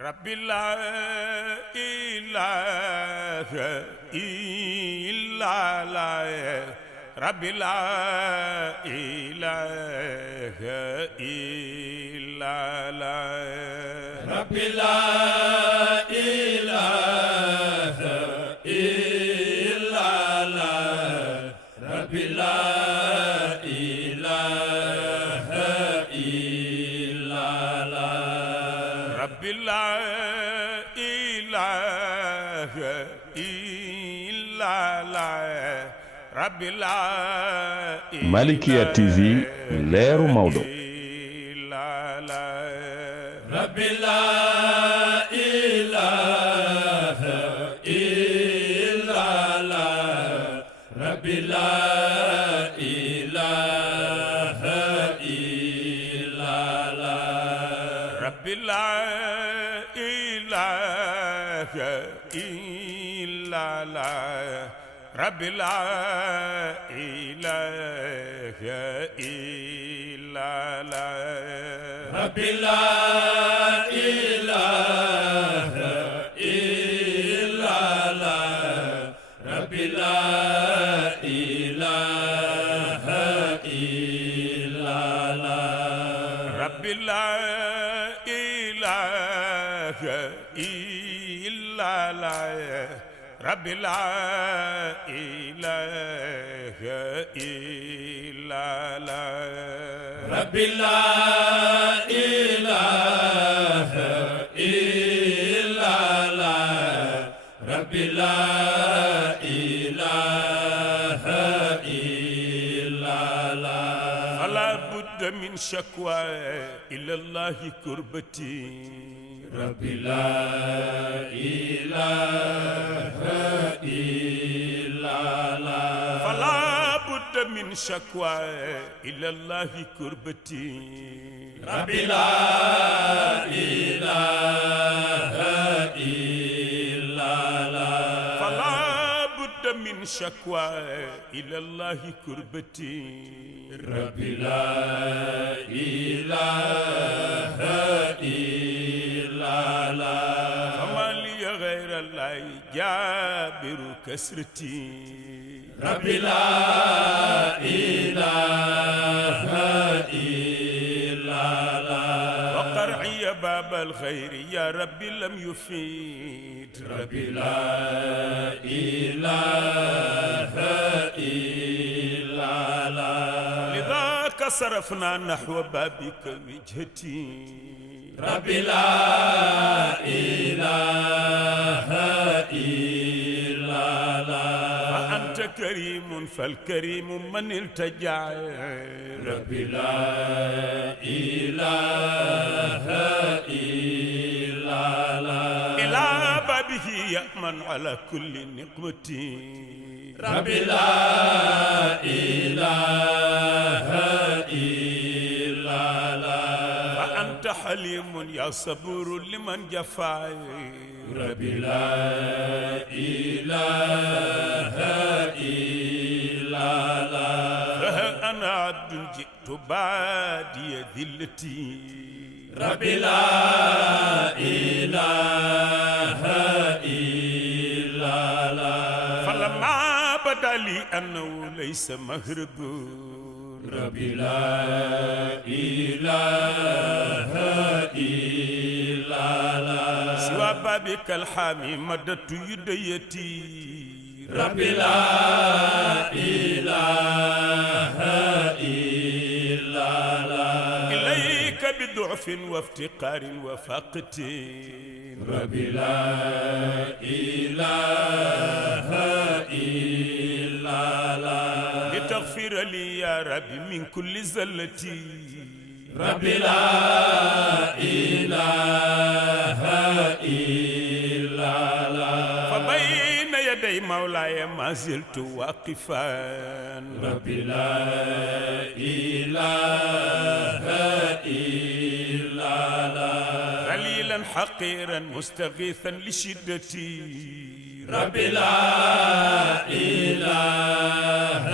ربي لا إله إلا الله ربي لا إله إلا الله ربي لا إله إلا الله ربي لا إله إلا الله ربي لا إله إلا الله ربي لا Malikia TV leeru Maodo ربي لا إله إلا الله ربي لا إله إلا الله ربي لا إله إلا الله ربي لا إله إلا الله ربي لا إله إلا الله ربي لا إله إلا الله ربي لا إله إلا الله ربي لا إله إلا الله ربي لا إله إلا الله ربي لا إله إلا الله فلا بد من شكوى إلى الله كربتي ربي لا إله إلا الله فلا بد من شكوى إلى الله كربتي ربي لا إله إلا الله فلا بد من شكوى إلى الله كربتي ربي لا إله إلا الله فما لي غير الله جابر كسرتي ربي لا إله إلا الله وقرعي باب الخير يا ربي لم يفيد ربي لا إله إلا الله لذاك صرفنا نحو بابك وجهتي ربي لا إله إلا الله فأنت كريم فالكريم من التجا ربي لا إله إلا الله إلى بابه يأمن على كل نقمتي ربي لا إله إلا الله فأنت حليم يا صبور لمن جفاي ربي لا إله إلا الله أنا عبد جئت بادي ذلتي ربي لا إله إلا الله فلما بدا لي أنه ليس مهرب ربي لا إله إلا الله سوى بابك الحامي مددت يديتي ربي لا إله إلا الله إليك بضعف وافتقار وفاقة ربي لا إله إلا الله لتغفر لي يا ربي من كل زلتي ربي لا إله إلا الله فبين يدي مولاي ما زلت واقفا ربي لا إله إلا الله قليلا حقيرا مستغيثا لشدتي ربي لا إله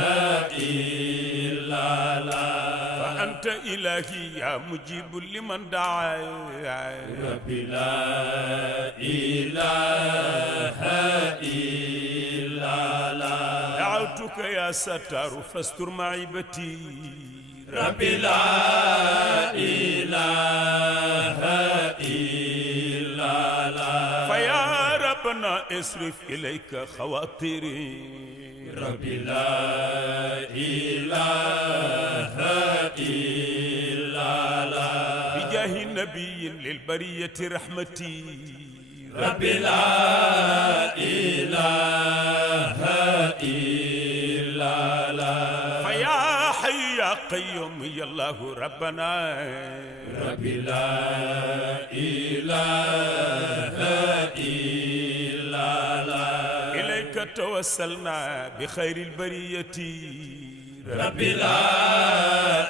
إلا الله فأنت إلهي يا مجيب لمن دعا ربي لا إله إلا الله دعوتك يا ستار فاستر معيبتي ربي لا إله إلا الله فيا ربنا اصرف إليك خواطري ربي لا إله إلا الله بجاه النبي للبرية رحمتي ربي لا إله إلا الله فيا حي يا قيوم يا الله ربنا ربي لا إله إلا الله إليك توسلنا بخير البرية ربي لا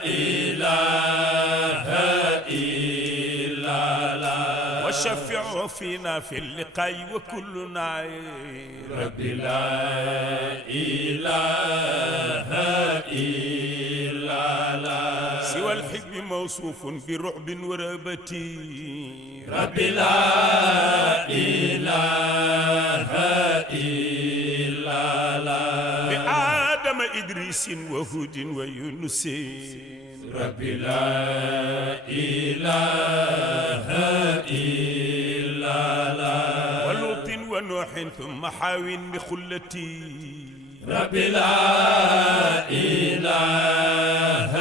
إله إلا الله وشفع فينا في اللقاء وكلنا ربي لا إله إلا الله سوى الحب موصوف برعب ورهبة ربي لا إله إلا الله بآدم إدريس وهود ويونس ربي لا إله إلا الله ولوط ونوح ثم حاو بخلتي ربي لا إله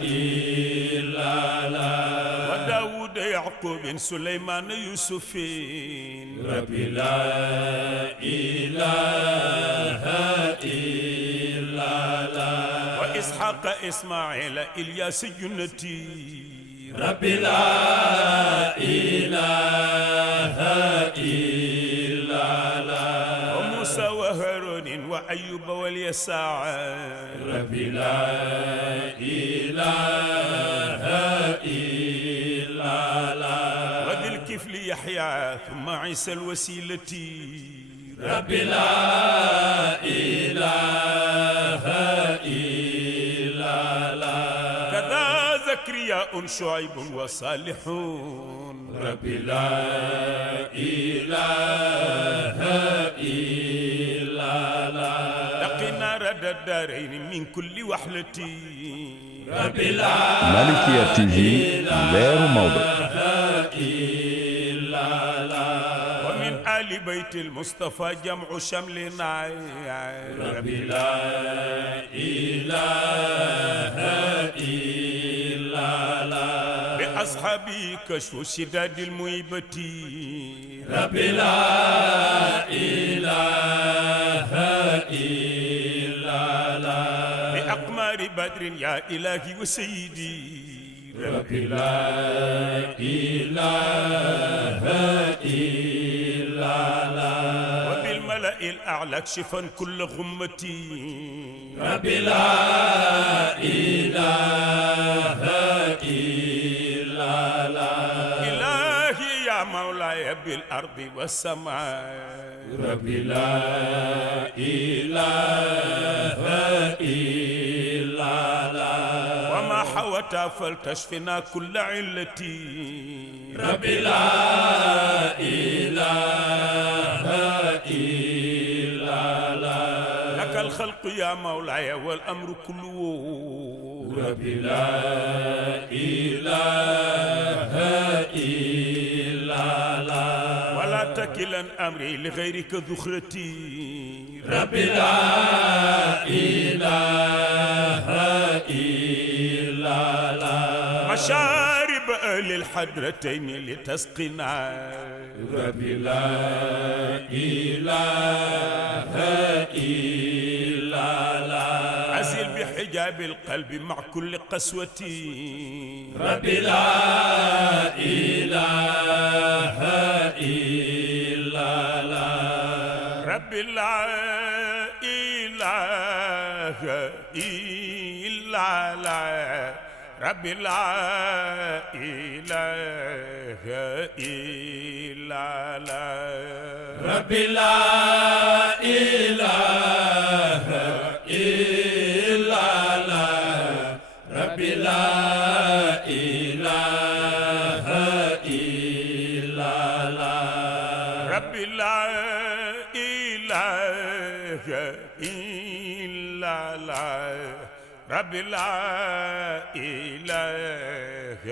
إلا الله وداود يعقوب سليمان يوسف ربي لا إله إلا الله وإسحاق إسماعيل إلياس جنتي ربي لا إله إلا الله وموسى وهارون وأيوب واليساع ربي لا إله إلا الله وذي الكفل يحيى ثم عيسى الوسيلة ربي لا إله إلا الله كذا زكريا شعيب وصالحون ربي لا إله إلا الله لقنا رد الدارين من كل وحلة ربي لا Malikia TV leeru Maodo إلا الله ومن آل بيت المصطفى جمع شملنا ربي لا إله إلا الله بأصحابي كشف شداد المهيبة ربي لا إله إلا الله بأقمار بدر يا إلهي وسيدي ربي لا إله إلا الله وبالملأ الأعلى اكشفا كل غمتي ربي لا إله إلا الله إلهي يا مولاي بالأرض والسماء ربي لا إله إلا الله وما حوت فلتشفنا كل علتي ربي لا إله إلا الله لك الخلق يا مولاي والأمر كله ربي لا إله إلا الله ولا تكلن أمري لغيرك ذخرتي ربي لا إله إلا الله مشارب أهل الحضرتين لتسقنا ربي لا إله إلا الله أزل بحجاب القلب مع كل قسوتي ربي لا إله إلا الله ربي لا إله إلا الله ربي لا إله إلا الله ربي لا إله إلا الله ربي لا ربي لا إله إلا الله ربي لا إله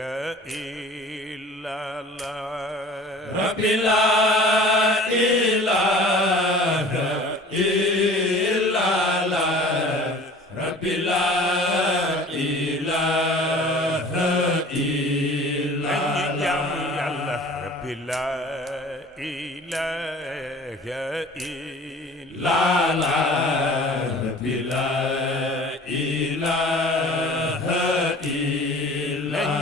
إلا الله ربي لا إله إلا الله ربي لا إله إلا الله ربي لا إله إلا الله ربي لا إله إلا الله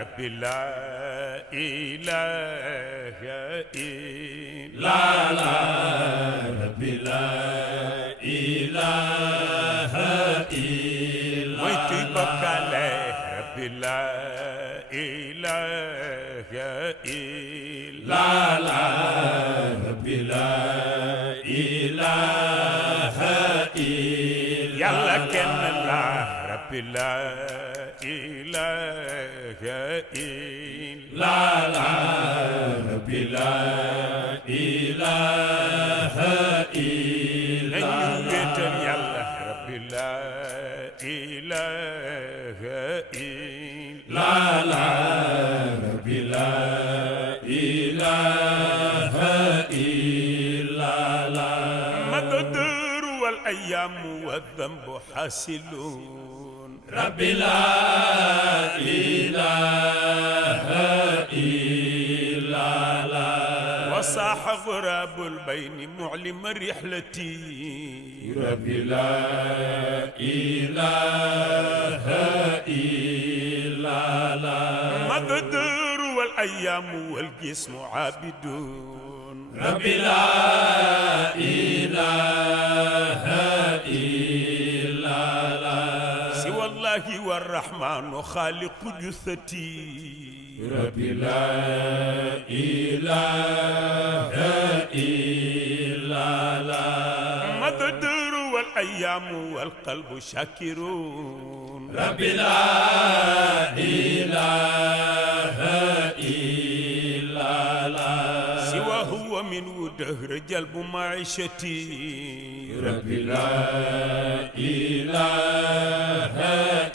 ربي لا إله إلا الله ربي لا إله إلا الله ربي لا إله إلا الله ربي لا إله إلا يلا كن الله ربي لا إله إلا الله ربي لا إله إلا يلا ربي لا إله إلا الله ربي لا إله إلا الله مقدر والأيام والذنب حاسلون ربي لا إله إلا الله وصاح غراب البين معلم رحلتي ربي لا إله إلا الله مقدر والأيام والجسم عابدون ربي لا إله إلا الله سوى الله والرحمن خالق جثتي ربي لا إله إلا الله مقدر والأيام والقلب شاكرون ربي لا إله إلا الله سوى هو من ودهر جلب معيشتي ربي لا إله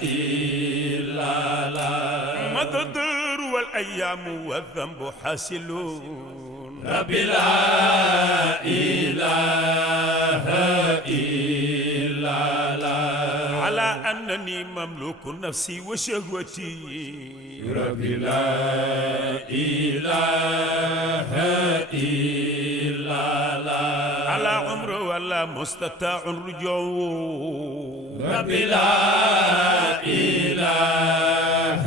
إلا الله مقدر والأيام والذنب حاسلون ربي لا إله إلا الله على أنني مملوك نفسي وشهوتي ربي لا إله إلا الله على عمر ولا مستطاع رجوع ربي لا إله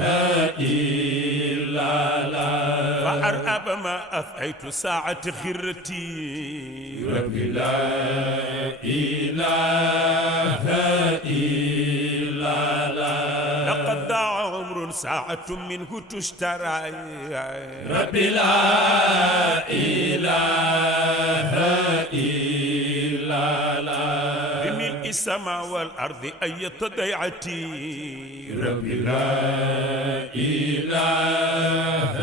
إلا الله فأرأب ما أفعيت ساعة خرتي ربي لا إله إلا الله لقد ضاع عمر ساعة منه تشترى ربي لا إله إلا الله بملء السماء والأرض أي ضيعتي ربي لا إله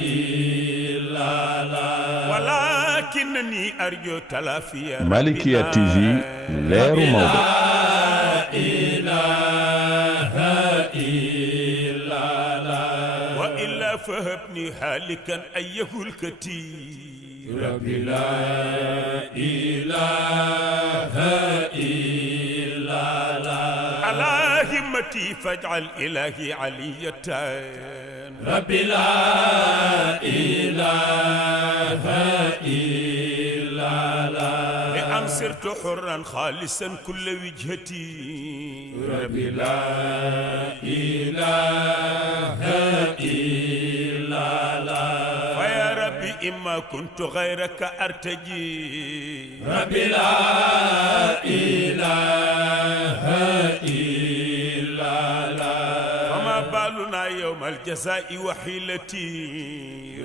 إلا الله ولكنني أرجو تلافي Malikia TV leeru Maodo. لا إله إلا الله وإلا فهبني هالكا أيه الكتير ربي لا إله إلا الله على همتي فاجعل إلهي علية ربي لا إله إلا الله لأن صرت حرا خالصا كل وجهتي ربي لا إله إلا الله فيا ربي إما كنت غيرك أرتجي ربي لا إله إلا الله وما بالنا يوم الجزاء وحيلتي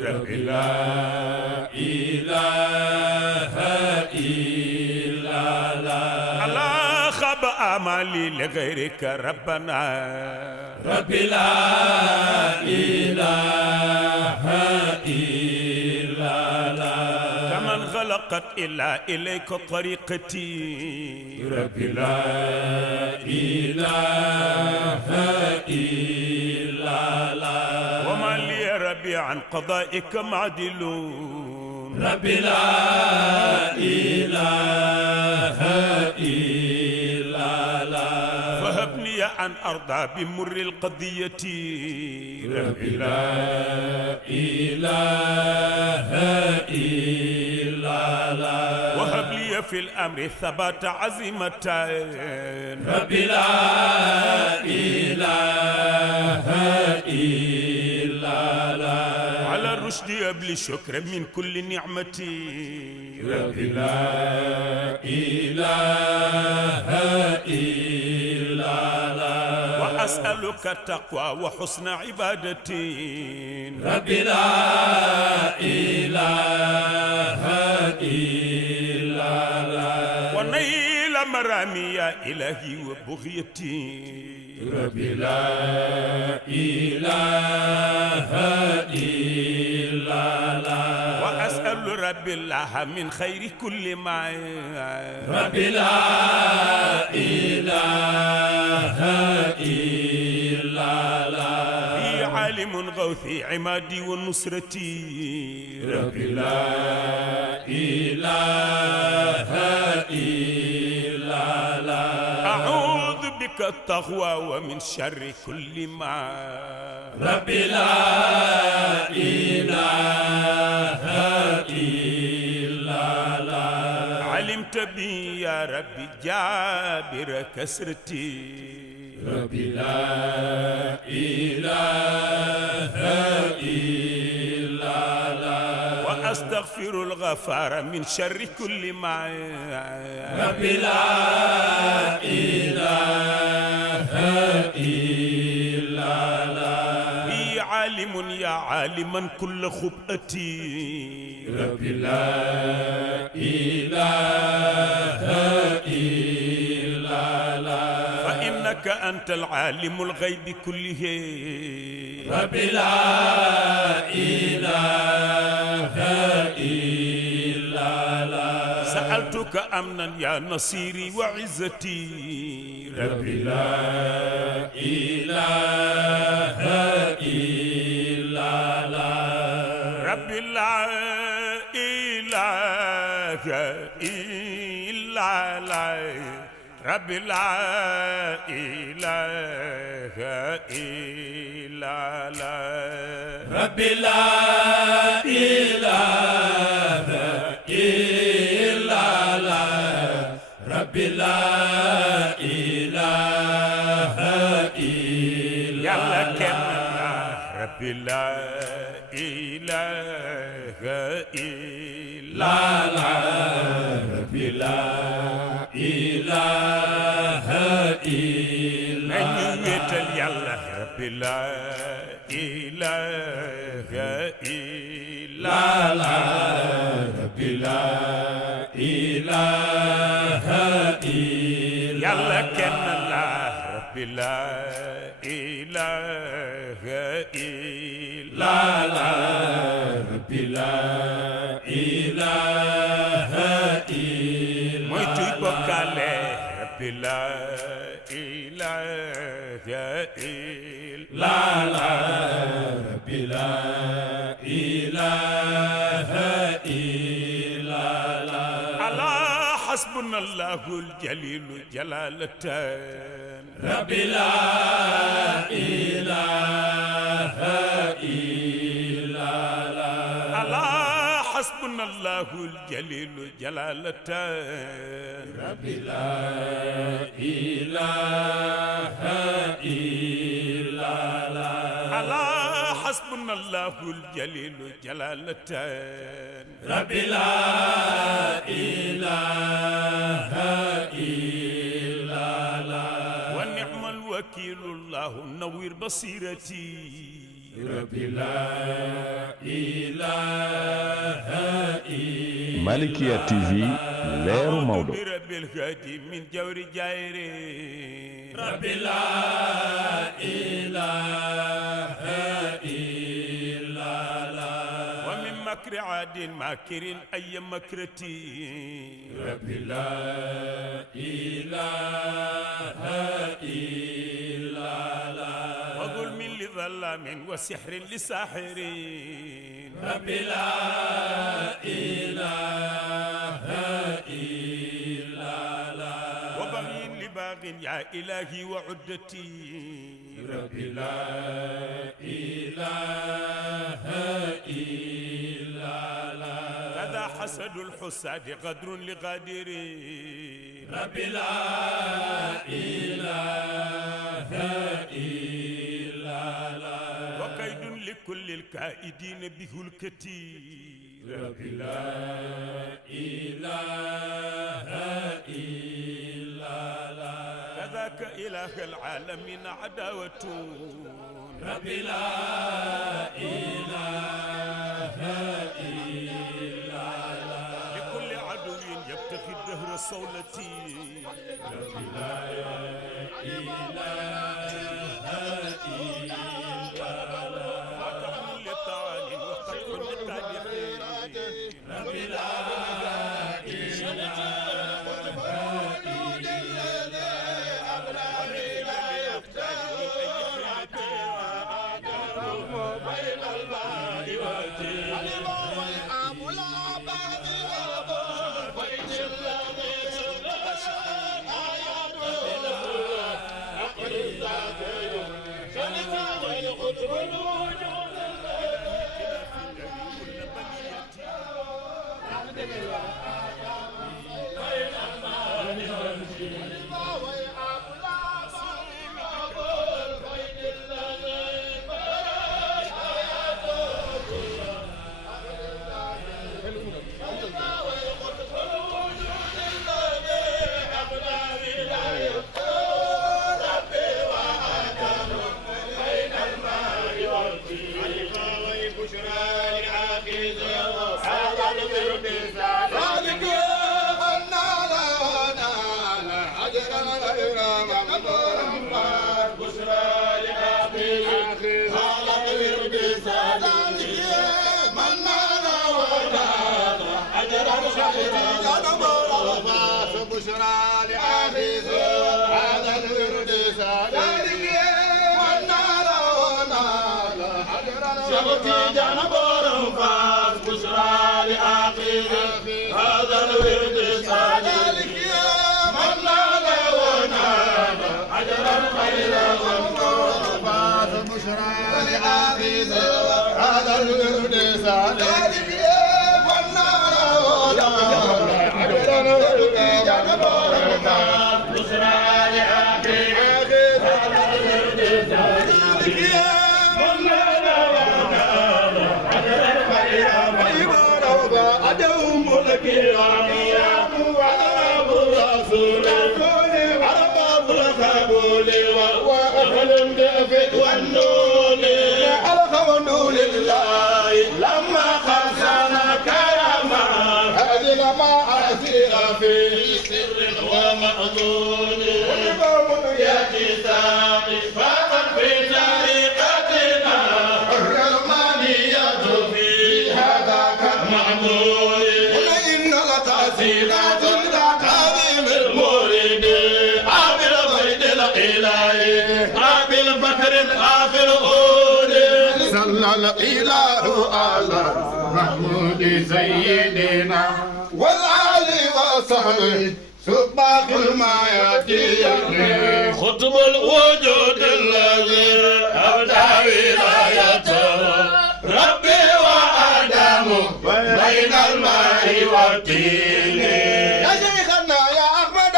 ربي لا إله إلا الله على خاب آمالي لغيرك ربنا ربي لا إله إلا الله انطلقت إليك طريقتي ربي لا إله إلا الله وما لي ربي عن قضائك معدلون ربي لا إله إلا الله فهبني أن أرضى بمر القضية ربي لا إله إلا الله وهب لي في الأمر ثبات عزيمتين ربي لا إله إلا الله على الرشد أبلي شكر من كل نعمتي ربي لا إله إلا الله وأسألك التقوى وحسن عبادتي ربي لا إله إلا الله ونيل مرامي يا إلهي وبغيتي ربي لا إله إلا الله وأسأل رب الله من خير كل ما ربي لا إله إلا الله في عالم غوثي عمادي ونصرتي ربي لا إله إلا الله أعوذ بك التقوى ومن شر كل ما ربي لا إله إلا الله علمت بي يا ربي جابر كسرتي ربي لا إله إلا الله وأستغفر الغفار من شر كل ما ربي لا إله إلا الله بي عالم يا عالما كل خبأتي ربي لا إله إلا الله فإنك أنت العالم الغيب كله ربي لا إله إلا الله سألتك أمنا يا نصيري وعزتي ربي لا إله إلا الله ربي لا إله إلا الله ربي لا إله إلا الله ربي لا إله إلا الله ربي لا إله إلا يلا الله كنا ربي لا إله إلا لا ربي لا إله إلا نيويت يلا ربي لا إله إلا لا ربي لا إله إلا يلا كنا لا ربي لا إله إلا لا ربي لا إله إلا مويتو بوكالي ربي لا إله إلا لا ربي لا إله إلا الله الله حسبنا الله الجليل جلالتان ربي لا إله إلا الله الله حسبنا الله الجليل جلالتان ربي لا إله إلا الله الله حسبنا الله الجليل جلالتان ربي لا إله إلا الله ونعم الوكيل الله نوير بصيرتي ربي لا إله إلا Malikia TV leeru Maodo. برب الهادي من جور جايري ربي لا إله إلا الله ومن مكر مكر عاد ماكر أي مكرتي ربي لا إله إلا الله وظلم لظلام وسحر لساحرين ربي لا إله إلا الله وبغي لباغ يا إلهي وعدتي ربي لا إله إلا الله كذا حسد الحساد غدر لغادرين ربي لا إله إلا الله وكيد لكل الكائدين به الكتير ربي لا إله إلا الله كذاك إله العالمين عداوة ربي لا إله إلا الله لكل عدو يبتغي الدهر صولتي ربي لا إله إلا الله وكرم للتعالي وقدح للتابعين ربي لا بشرى لعافيس هذا الورد سادك والنار ونال حجرا شبكي جنب رفاس بشرى لعافيس هذا الورد سادك والنار ونال حجرا خيرا رفاس بشرى لعافيس هذا الورد سادك والنار ونال حجرا الحمد لله لما خلصنا كرما هذه ما أسير في سر ومأذون يأتي ساقي فقط في طريقتنا الرحمانية في هذا كالمعمول إن التأثيرات تعظيم المريد عابر بيت الإلهي عابر بكر الآخر صلى الإله على محمود سيدنا والآل وصحبه سباق الميادين خطب الوجود الذي أبدى ولايته ربي وآدم بين الماء والطين يا شيخنا يا أحمد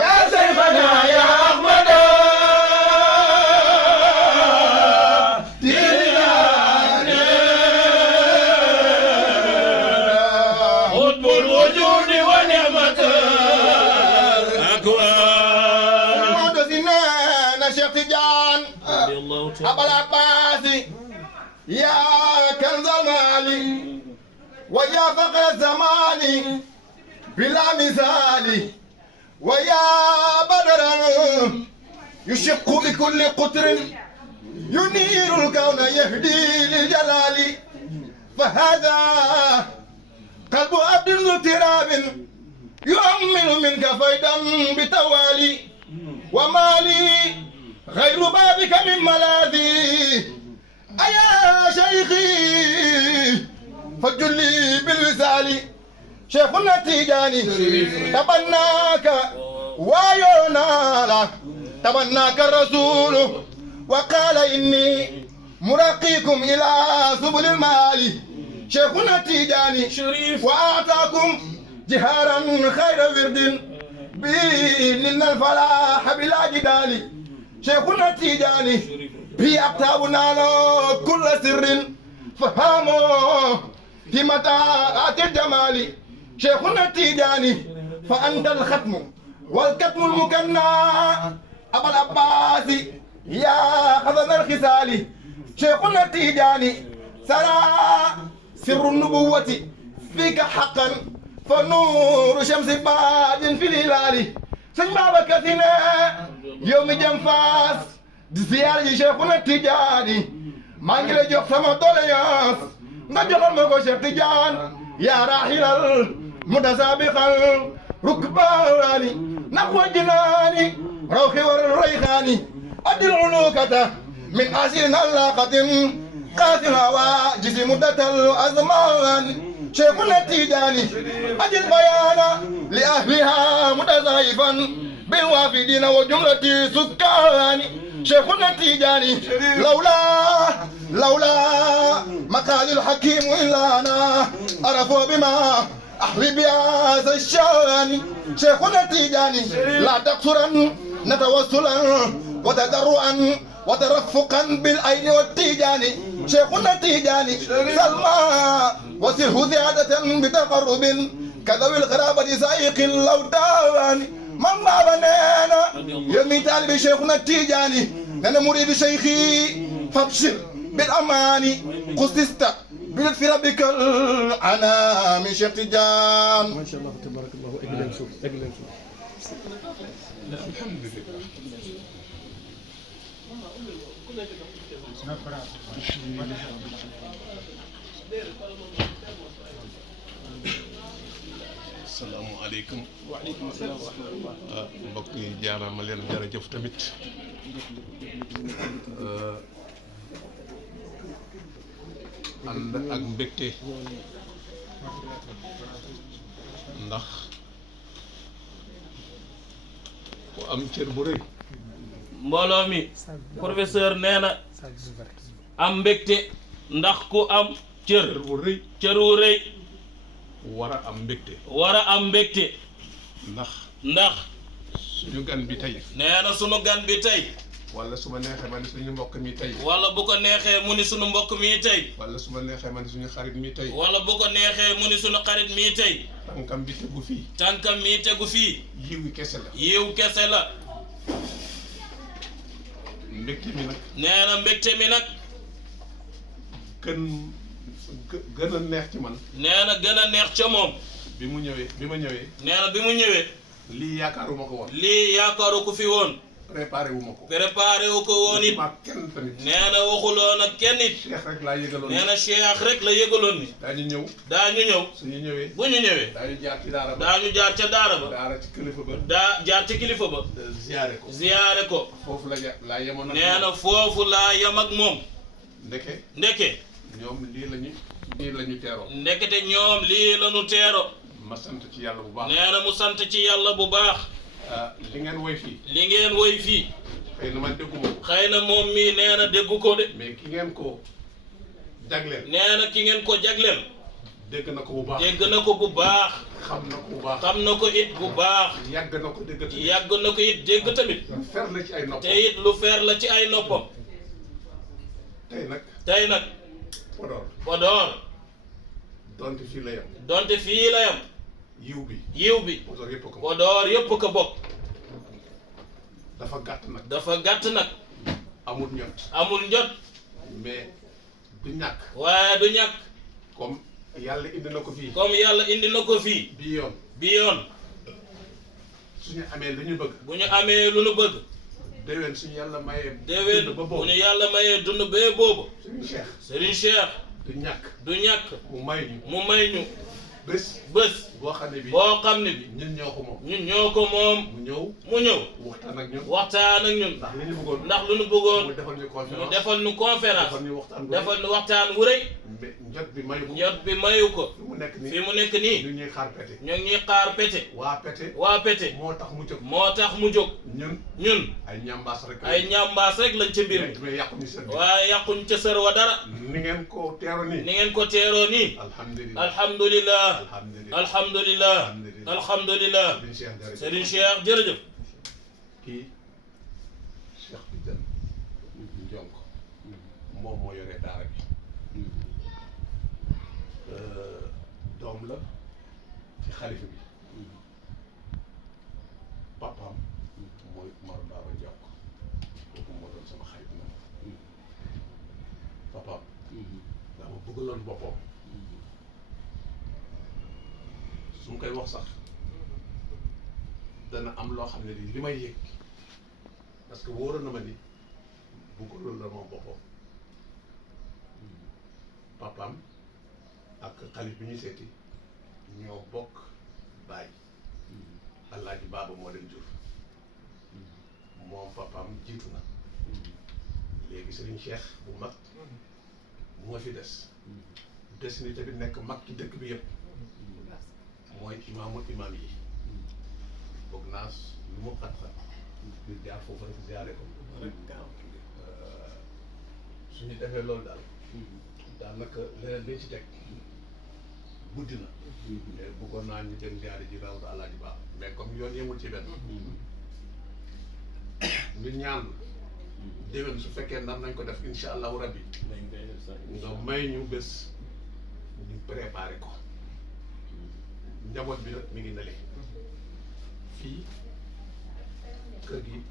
يا سيفنا يا أحمد ديناني قطب الوجود ونعمة الأكوان محمد سنان شيخ تجان أبا العباس يا كنز المال ويا يا فقر الزمان بلا مثال ويا بدرا يشق بكل قطر ينير الكون يهدي للجلال فهذا قلب عبد ذو اضطراب يؤمل منك فيضا بتوالي ومالي غير بابك من ملاذي أيا شيخي فجلي بالوسال شيخنا التيجاني تبناك ويونالا تبناك الرسول وقال إني مراقيكم إلى سبل المال شيخنا التيجاني وأعطاكم جهارا خير ورد بإن الفلاح بلا جدال شيخنا التيجاني في أكتابنا له كل سر فهموا في متاعات الجمال شيخنا التيجاني فأنت الختم والكتم المكنى أبا العباس يا خزن الخسال شيخنا التيجاني سرى سر النبوة فيك حقا فنور شمس باد في الهلال سن بابا كثنا يوم جنفاس di ziyaar ji Cheikhuna Tidiane maa ngi lay jox sama doléance nga joxal ma ko Cheikh Tidiane yaa raahilal mutasabiqal rukbaani naqwa jinaani rawxi war rayxaani adil ulukata min asirin allaqatin qaatil hawa jisi muddatal azmaan Cheikhuna Tidiane adil bayaana li ahliha mutasayifan bil waafidina wa jumlati sukkaani شيخنا التيجاني لولا مقال الحكيم إلا أنا عرفوا بما أحوي بهذا الشان شيخنا التيجاني لا تقصرا نتوسلا وتدرعا وترفقا بالعين والتيجاني شيخنا التيجاني سلمى وسره زيادة بتقرب كذوي القرابة سائق الأودان من بابنا يومي طالب شيخنا التيجاني أنا مريد شيخي فابشر بالأمان قصصت بلطف ربك أنا من شيخ تيجان ما شاء الله تبارك الله اجل نشوف الحمد لله asalaamaaleykum. waaleykum salaam wa rahmatulah. mbokk yi jaaraama leen jërëjëf tamit. ànd ak mbégte ndax ku am cër bu rëy. mbooloo mi professeur nee na am mbégte ndax ku am cër bu rëy. cër wu rëy. war a am mbégte. war a am mbégte. ndax suñu gan bi tey. nee na sunu gan bi tey. wala su ma neexee ma ni suñu mbokk mi tey. wala bu ko neexee mu ni sunu mbokk mi tey. wala su ma neexee ma ni suñu xarit mi tey. wala bu ko neexee mu ni sunu xarit mi tey. tànkam bi tegu fii. tànkam mi tegu fii. yiw kese la. yiw kese la. mbégte mi nag. nee na mbégte mi nag. gën a neex ci man. nee na gën a neex ca moom. bi ma ñëwee. nee na bi mu ñëwee. lii yaakaaruma ko woon. lii yaakaaru ko fi woon. préparé wu ma ko. préparé wu ko woon it. ma kenn tamit. nee na waxuloon ak kenn it. Cheikh rek laa yëgaloon. nee na Cheikh rek la yëgaloon ni. daañu ñëw. daañu ñëw. suñu ñëwee. bu ñu ñëwee. daañu jaar ci daara ba. daañu jaar ca daara ba. daara ci kilifa ba. jaar ci kilifa ba. ziyaare ko. ziyaare ko. foofu laa yemoon nag. nee na foofu laa yem ak moom. ndeke. ñoom lii lañu teeroo. ndekete ñoom lii lañu teeroo. ma sant ci yàlla bu baax. nee na mu sant ci yàlla bu baax. li ngeen woy fii. li ngeen woy fii. xëy na man dégguma ko. xëy na moom mii nee na déggu ko de. mais ki ngeen ko jagleel. nee na ki ngeen ko jagleel. dégg na ko bu baax. dégg na ko bu baax. xam na ko bu baax. xam na ko it bu baax. yàgg na ko dégg tamit. yàgg na ko it dégg tamit. lu fer la ci ay noppam. te it lu fer la ci ay noppam. tey nag. Podor. donte fii la yam. donte fii la yam. yiw bi. Podor yëpp ko bokk. dafa gàtt nag. dafa gàtt nag. amul njot. mais du ñàkk. waaye du ñàkk. comme yàlla indi na ko fii comme yàlla indi na ko fii bii yoon bi yoon suñu amee lu ñu bëgg bu ñu amee lu nu bëgg déwén suñu yàlla mayee déwén dund ba bu boobu ñu yàlla mayee dund bee boobu suñu Cheikh Serigne Cheikh du ñàkk du ñàkk mu may ñu mu may ñu bés bés boo xam ne bi boo xam ne bi ñun ñoo ko moom ñun ñoo ko moom mu ñëw mu ñëw waxtaan ak ñun waxtaan ak ñun ndax li ñu bëggoon ndax lu nu bëggoon mu defal ñu mu conférence defal nu conférence defal ñu waxtaan bu defal nu waxtaan wu rëy mais njot bi mayu ko jot bi mayu ko fi mu nekk nii fi mu nekk nii ñu ñuy xaar pete ñoo ngi ñuy xaar pete waa pete waa pete moo tax mu jóg moo tax mu jóg ñun ñun ay ñambaas rek ay ñambaas rek lañ ca mbir mi mais yàquñu seen bi waaye yàquñ ca sër wa dara ni ngeen ko teero nii ni ngeen ko teeroo nii alhamdulilah alhamdulillah alhamdulilah alhamdulillah alhamdulillah Serigne Cheikh jërëjëf Serigne Cheikh jërëjëf kii Cheikh Tidiane Ndionk moom moo yore daara bi doom la ci xalifa bi papaam mooy Umar Baba Ndionk kooku moo doon sama xarit moom papaam daa ma bëggaloon boppam su ma koy wax sax dana am loo xam ne li may yëg parce que wóoroon na ma ni bëggaloon la moom boppam papaam ak xalif bi ñuy seeti ñoo bokk baay Alaaji Baaba moo leen jur moom papaam jiitu na léegi Serigne Cheikh bu mag moo fi des ni tamit nekk mag ci dëkk bi yëpp mooy imaamul imaam yi boog naa lu mu xat-xat ñu jaar foofu rek ziare ko suñu defee loolu daal daanaka leneen liñ ci teg guddi na mais bëggoon naa ñu dem ziare ji rawdu Alaaji Ba mais comme yoon yemul ci benn ñu ñaan déwén su fekkee nar nañ ko def insha allahu rabbi nga may ñu bés ñu préparé ko njaboot bi nag mi ngi nale fii kër gi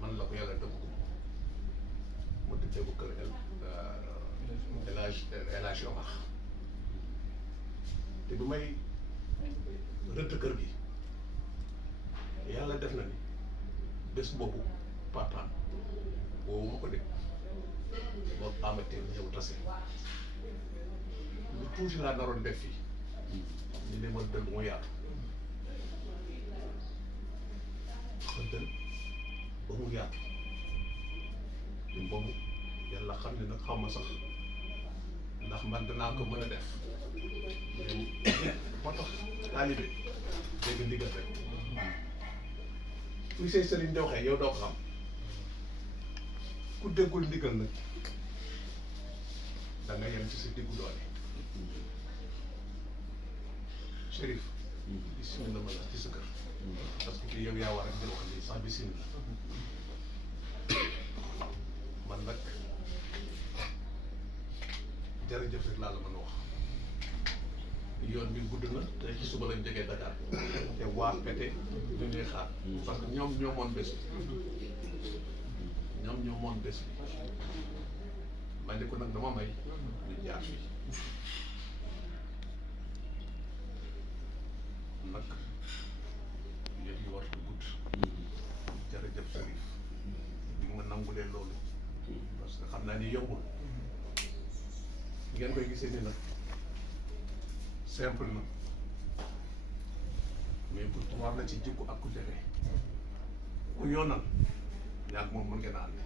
man la ko yàlla dëgg ko mu tuddee ko kër El Hadj Omar te bu may rëdd kër gi yàlla def na ni bés boobu papaam woowu ma ko de boo amatee ñëw tase lu tuuti laa naroon def fii ñu ne ma dël mu yaatu dël ba mu yaatu ñun boobu yàlla xam ne nag xaw ma sax ndax man danaa ko mën a def moo tax taalibe dégg ndigal rek kuy say sëriñ di waxee yow doo ko xam ku déggul ndigal nag da nga yem ci sa diggu doole Chérif bismillah ma la ci sa kër parce que yow yaa war a di wax lii sax bismillah man nag jërëjëf rek laa la mën a wax yoon bi gudd na te ci suba lañ jógee Dakar te waa Pété ñu ñuy xaar parce que ñoom ñoo moon bés bi ñoom ñoo moon bés bi man ni ko nag dama may ñu jaar fii nag yéen yi war ko gudd jërëjëf Chérif bi ma nangulee loolu parce que xam naa ni yombul ngeen koy gisee ni nag simple na mais pour war na ci jikko ak ku jafe ku yoonal ñaag moom mën ngeen a ànd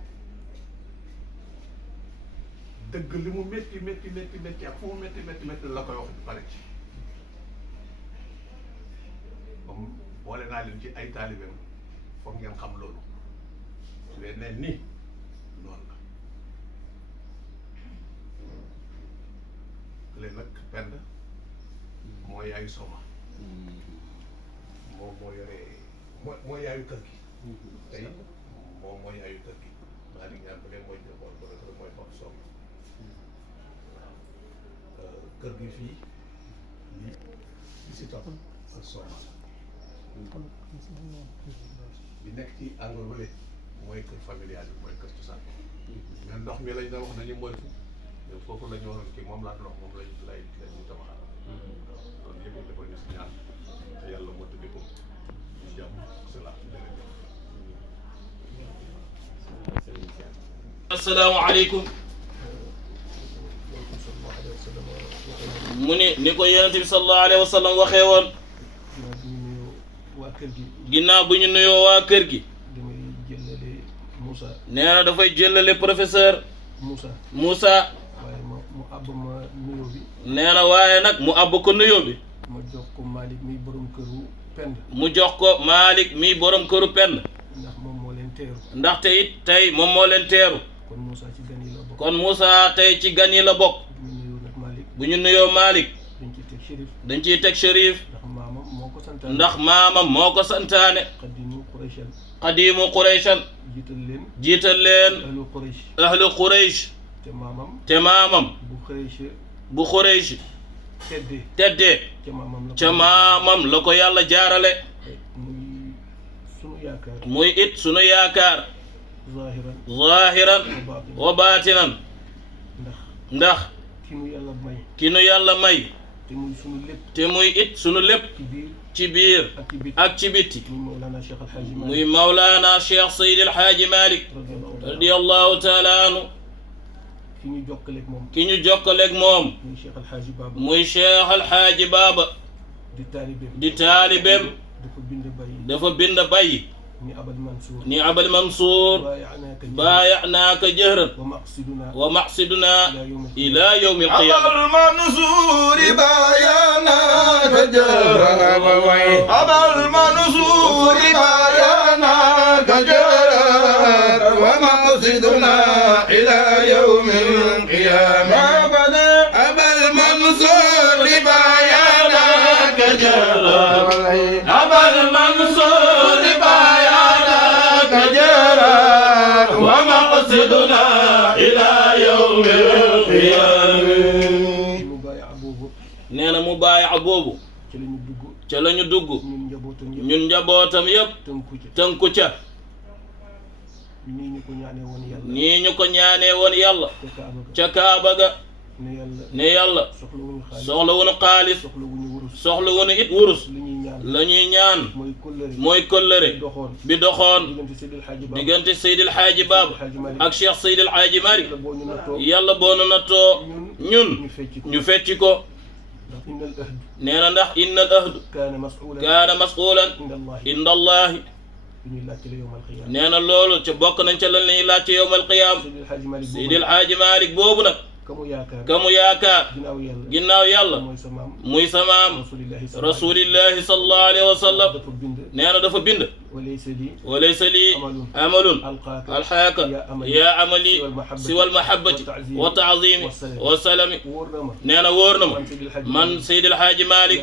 dëgg li mu métti métti métti métti ak fu mu métti métti métti la koy wax pare ci comme boole naa leen ci ay taalibeem foog ngeen xam loolu su leen nee nii noonu la léegi nag pend moo yaayu Soma moom moo yore moo yaayu kër gi tey moom moo yaayu kër gi maa ngi ñaan ba leen mooy jëboon ba rek mooy fam Soma waaw kër gi fii lii li si topp ak Soma bi nekk ci angle wële mooy kër familial bi mooy kër cosaan mais ndox mi lañ doon wax nañu moytu mais foofu la ñu waroon kii moom laa doon wax moom lañ lay ñu tabaxal kon yëpp dafa ñu si ñaan te yàlla moo tëddee ko jàmm salaam assalaamu aleykum mu ni ko yonent bi sallallahu alayhi wa sallam waxee woon ginnaaw bu ñu nuyoo waa kër gi nee na dafay jëllale professeur Moussa nee na waaye nag mu àbb ko nuyoo bi mu jox ko Malick mi borom këru Pend ndaxte it tey moom moo leen teeru kon Moussa tey ci gan yi la bokk bu ñu nuyoo Malick dañ ciy teg Chérif ndax maamam moo ko santaane qadimu Qurayshan jiital leen ahlu Quraysh te maamam bu Quraysh teddee ca maamam la ko yàlla jaarale muy it sunu yaakaar zahiran wa baatinan ndax ki nu yàlla may te muy it sunu lépp ci biir ak ci bitti muy Mawlana Cheikh Seydi El Hadji Malick radiyallahu taala anhu ki ñu jokkaleeg moom muy Cheikh El Hadji Baba di taalibeem dafa bind bàyyi ni Abal Mansour بايعناك جهرا ومقصدنا إلى يوم القيامة أبا المنصور بايعناك جهرا أبا المنصور بايعناك جهرا ومقصدنا إلى يوم القيامة أبا المنصور بايعناك جهرا أبا المنصور بايعناك جهرا ومقصدنا إلى يوم القيامة نانا مبايع بوبو ca lañu dugg ñun njabootam yépp tënku ca nii ñu ko ñaanee woon yàlla ca Kaaba ga ne yàlla soxla wuñu xaalis soxla wuñu it wurus la ñuy ñaan mooy kóllëre bi doxoon diggante Seydi El Hadji Baba ak Cheikh Seydi El Hadji Malick yàlla boo nu nattoo ñun ñu fecci ko nee na ndax inna al ahd kaana mas'ulan inda allahi nee na loolu ca bokk nañ ca lan la ñuy laaj ci yawmal qiyaama Seydi El Hadji Malick boobu nag kamu yaakaar ginnaaw yàlla muy sa maam rasulillahi sallallahu alayhi wa sallam nee na dafa bind walaysa lii amalun alxaaka yaa amali siwa almahabbati wa taazimi wa salami nee na wóor na ma man Seydi El Hadji Malick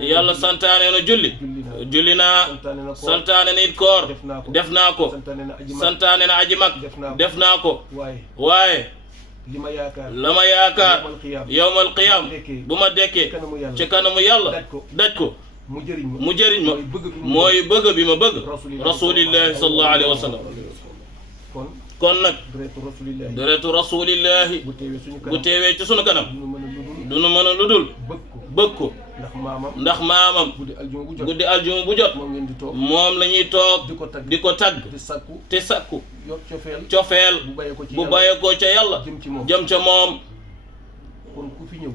yàlla santaane na julli naa santaane na it koor def naa ko santaane na aji mag def naa ko waaye la ma yaakaar yawmal qiyaam bu ma dekkee ci kanamu yàlla daj ko mu jëriñ ma mooy bëgg bi ma bëgg rasulillahi sallallahu alayhi wa sallam kon nag deretu rasulillahi bu teewee ci sunu kanam dunu mën a lu dul bëgg ko ndax maamam guddi aljuma bu jot moom la ñuy toog di ko tagg te sakku cofeel bu bàyyee ko ca yàlla jëm ca moom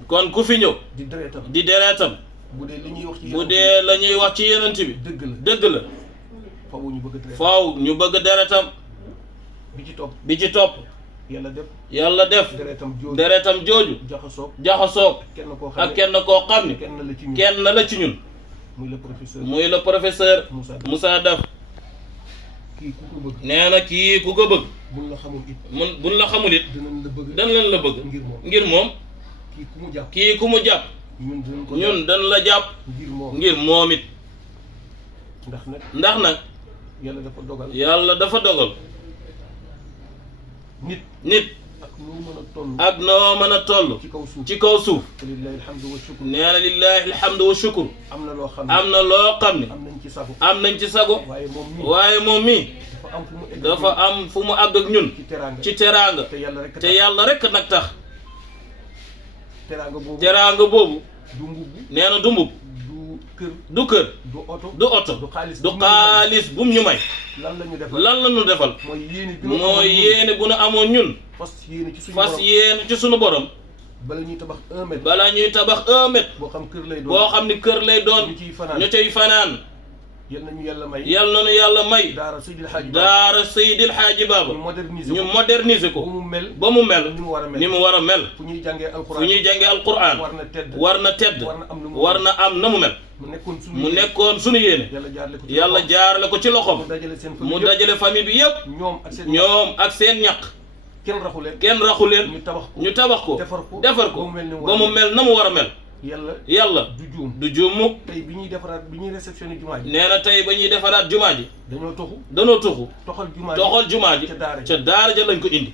kon ku fi ñëw di deretam bu dee la ñuy wax ci yenent bi dëgg la faaw ñu bëgg deretam bi ci topp yàlla def deretam jooju jaxasoog ak kenn koo xam ni kenn la ci ñun muy le professeur Moussa Daf nee na kii ku ko bëgg buñ la xamul it dan leen la bëgg ngir moom kii ku mu jàpp ñun dan la jàpp ngir moom it ndax nag yàlla dafa dogal nit ak noo mën a toll ci kaw suuf nee na lillahi alhamdu wa shukru am na loo xam ne am nañ ci sago waaye moom mii dafa am fu mu àgg ak ñun ci teraanga te yàlla rek nag tax teraanga boobu nee na du mbub du kër du oto du xaalis bum ñu may lan la ñu defal mooy yéene bu nu amoon ñun fas yéene ci sunu borom bala ñuy tabax 1 mètre bala ñuy tabax 1 mètre boo xam kër lay doon boo xam ni kër lay doon ñu cay fanaan yal nañu yàlla may yal nañu yàlla may daara Seydil Hadji Baba ñu moderniser ko ba mu mel ni mu war a mel fu ñuy jàngee alquran war na tedd war na am na mu mel mu nekkoon suñu yéene yàlla jaarale ko ci loxoom mu dajale famille bi yëpp ñoom ak seen ñaq kenn raxu leen ñu tabax ko defar ko ba mu mel na mu war a mel yàlla du juum mukk tey bi ñuy réceptionné jumaa ji nee na tey ba ñuy defaraat jumaa ji danoo tuxu toxal jumaa ji ca daara ja lañ ko indi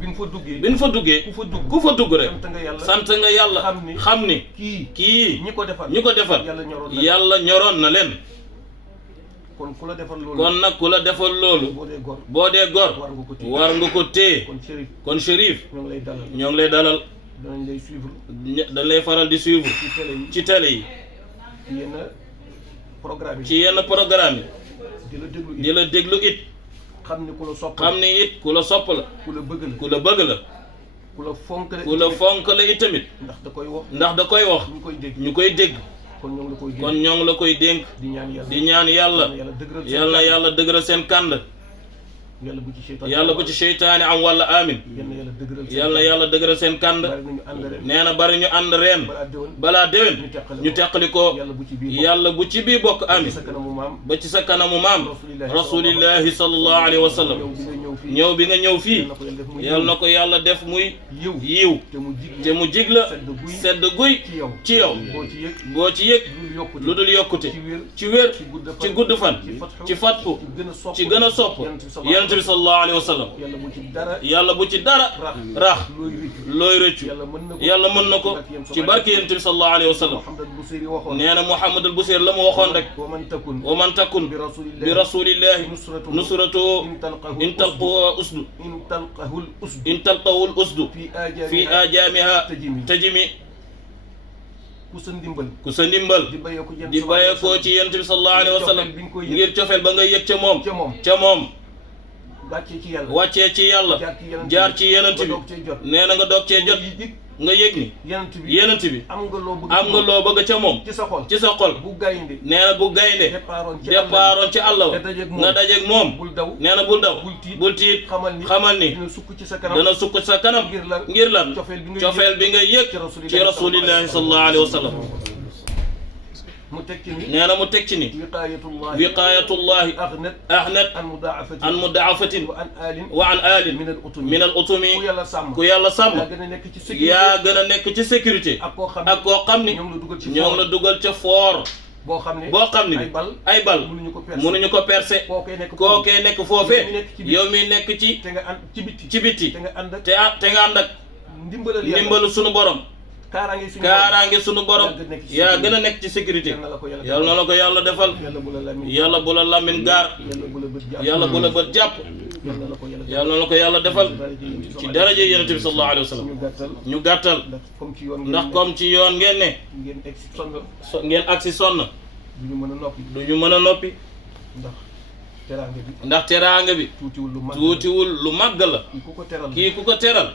bi ñu fa duggee ku fa dugg rek sant nga yàlla xam ni kii ñi ko defar yàlla ñoroon na leen kon ku la defal loolu kon nag ku la defal loolu boo dee gor war nga ko téye kon Chérif ñoo ngi lay dalal danañ lay suivre dañ lay faral di suivre ci télé yi ci yenn programme yi di la déglu it xam ni ku la sopp la ku la bëgg la ku la fonk la it tamit ndax da koy wax ñu koy dégg kon ñoo ngi la koy dénk di ñaan yàlla yal na yàlla dëgëral seen kànd yàlla bu ci seytaane am wala amin yal na yàlla dëgëral seen kànd nee na bari ñu ànd reen balaa déwén ñu teqali ko yàlla bu ci bii bokk amin ba ci sa kanamu maam rasulillahi sallallahu alayhi wa sallam ñëw bi nga ñëw fii yal na ko yàlla def muy yiw te mu jig la sedd guy ci yow boo ci yëg lu dul yokkute ci wér ci gudd fan ci fatfu ci gën a sopp yonent bi sallallahu alayhi wa sallam yàlla bu ci dara rax looy rëccu yàlla mën na ko ci barke yonent bi sallallahu alayhi wa sallam nee na Muhammadul Busiri la mu waxoon rek wa man takun bi rasulillahi nusratu in talqahul usdu fi ajaamiha tajimi ku sa ndimbal di bàyyeekoo ci yonent bi sallallahu alayhi wa sallam ngir cofeel ba nga yëg ca moom wàccee ci yàlla jaar ci yonent bi nee na nga doog cee jot nga yëg ni yonent bi am nga loo bëgg ca moom ci sa xol nee na bu gaynde départoon ci àll wa nga dajeeg moom nee na bul daw bul tiit xamal ni dana sukk sa kanam ngir lan cofeel bi nga yëg ci rasulillahi sallallahu alayhi wa sallam nee na mu teg ci ni wiqaayatullahi ahnat an mudaafatin wa an alin min al utumi ku yàlla sàmm yaa gën a nekk ci sécurité ak koo xam ni ñoo ngi la dugal ca foor boo xam ni ay bal mënuñu ko percer kookee nekk foofee yow mi nekk ci biti te nga ànd ak ndimbalu sunu borom kaaraange sunu borom yaa gën a nekk ci sécurité yal na la ko yàlla defal yàlla bu la lamin gaar yàlla bu la bët jàpp yal na la ko yàlla defal ci daraje yonent bi sallallahu alayhi wa sallam ñu gàttal ndax comme ci yoon ngeen ne ngeen agsi sonn du ñu mën a noppi ndax teraanga bi tuutiwul lu màgg la kii ku ko teral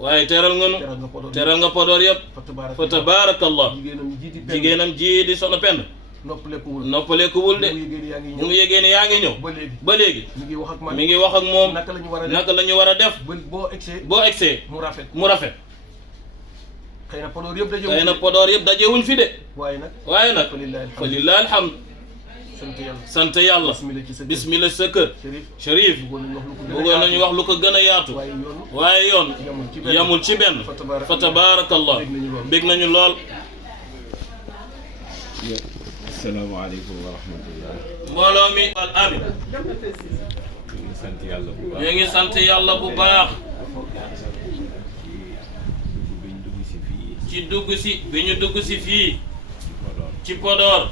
waaye teral nga nu teral nga Podor yëpp fa tabaarakallah jigéenam ji di Soxna Penda noppalekuwul de mu ngi yégée ne yaa ngi ñëw ba léegi mi ngi wax ak moom naka la ñu war a def boo egsee mu rafet xëy na Podor yëpp dajewuñ fi de waaye nag fa lillahi alhamd sant yàlla bismillah sa kër Chérif bëggoon nañu wax lu ko gën a yaatu waaye yoon yamul ci benn fa tabaarakallah bég nañu lool. asalaamaaleykum wa rahmatullah. mbooloo mi wal amin ñu ngi sant yàlla bu baax ci dugg si bi ñu dugg si fii ci Podor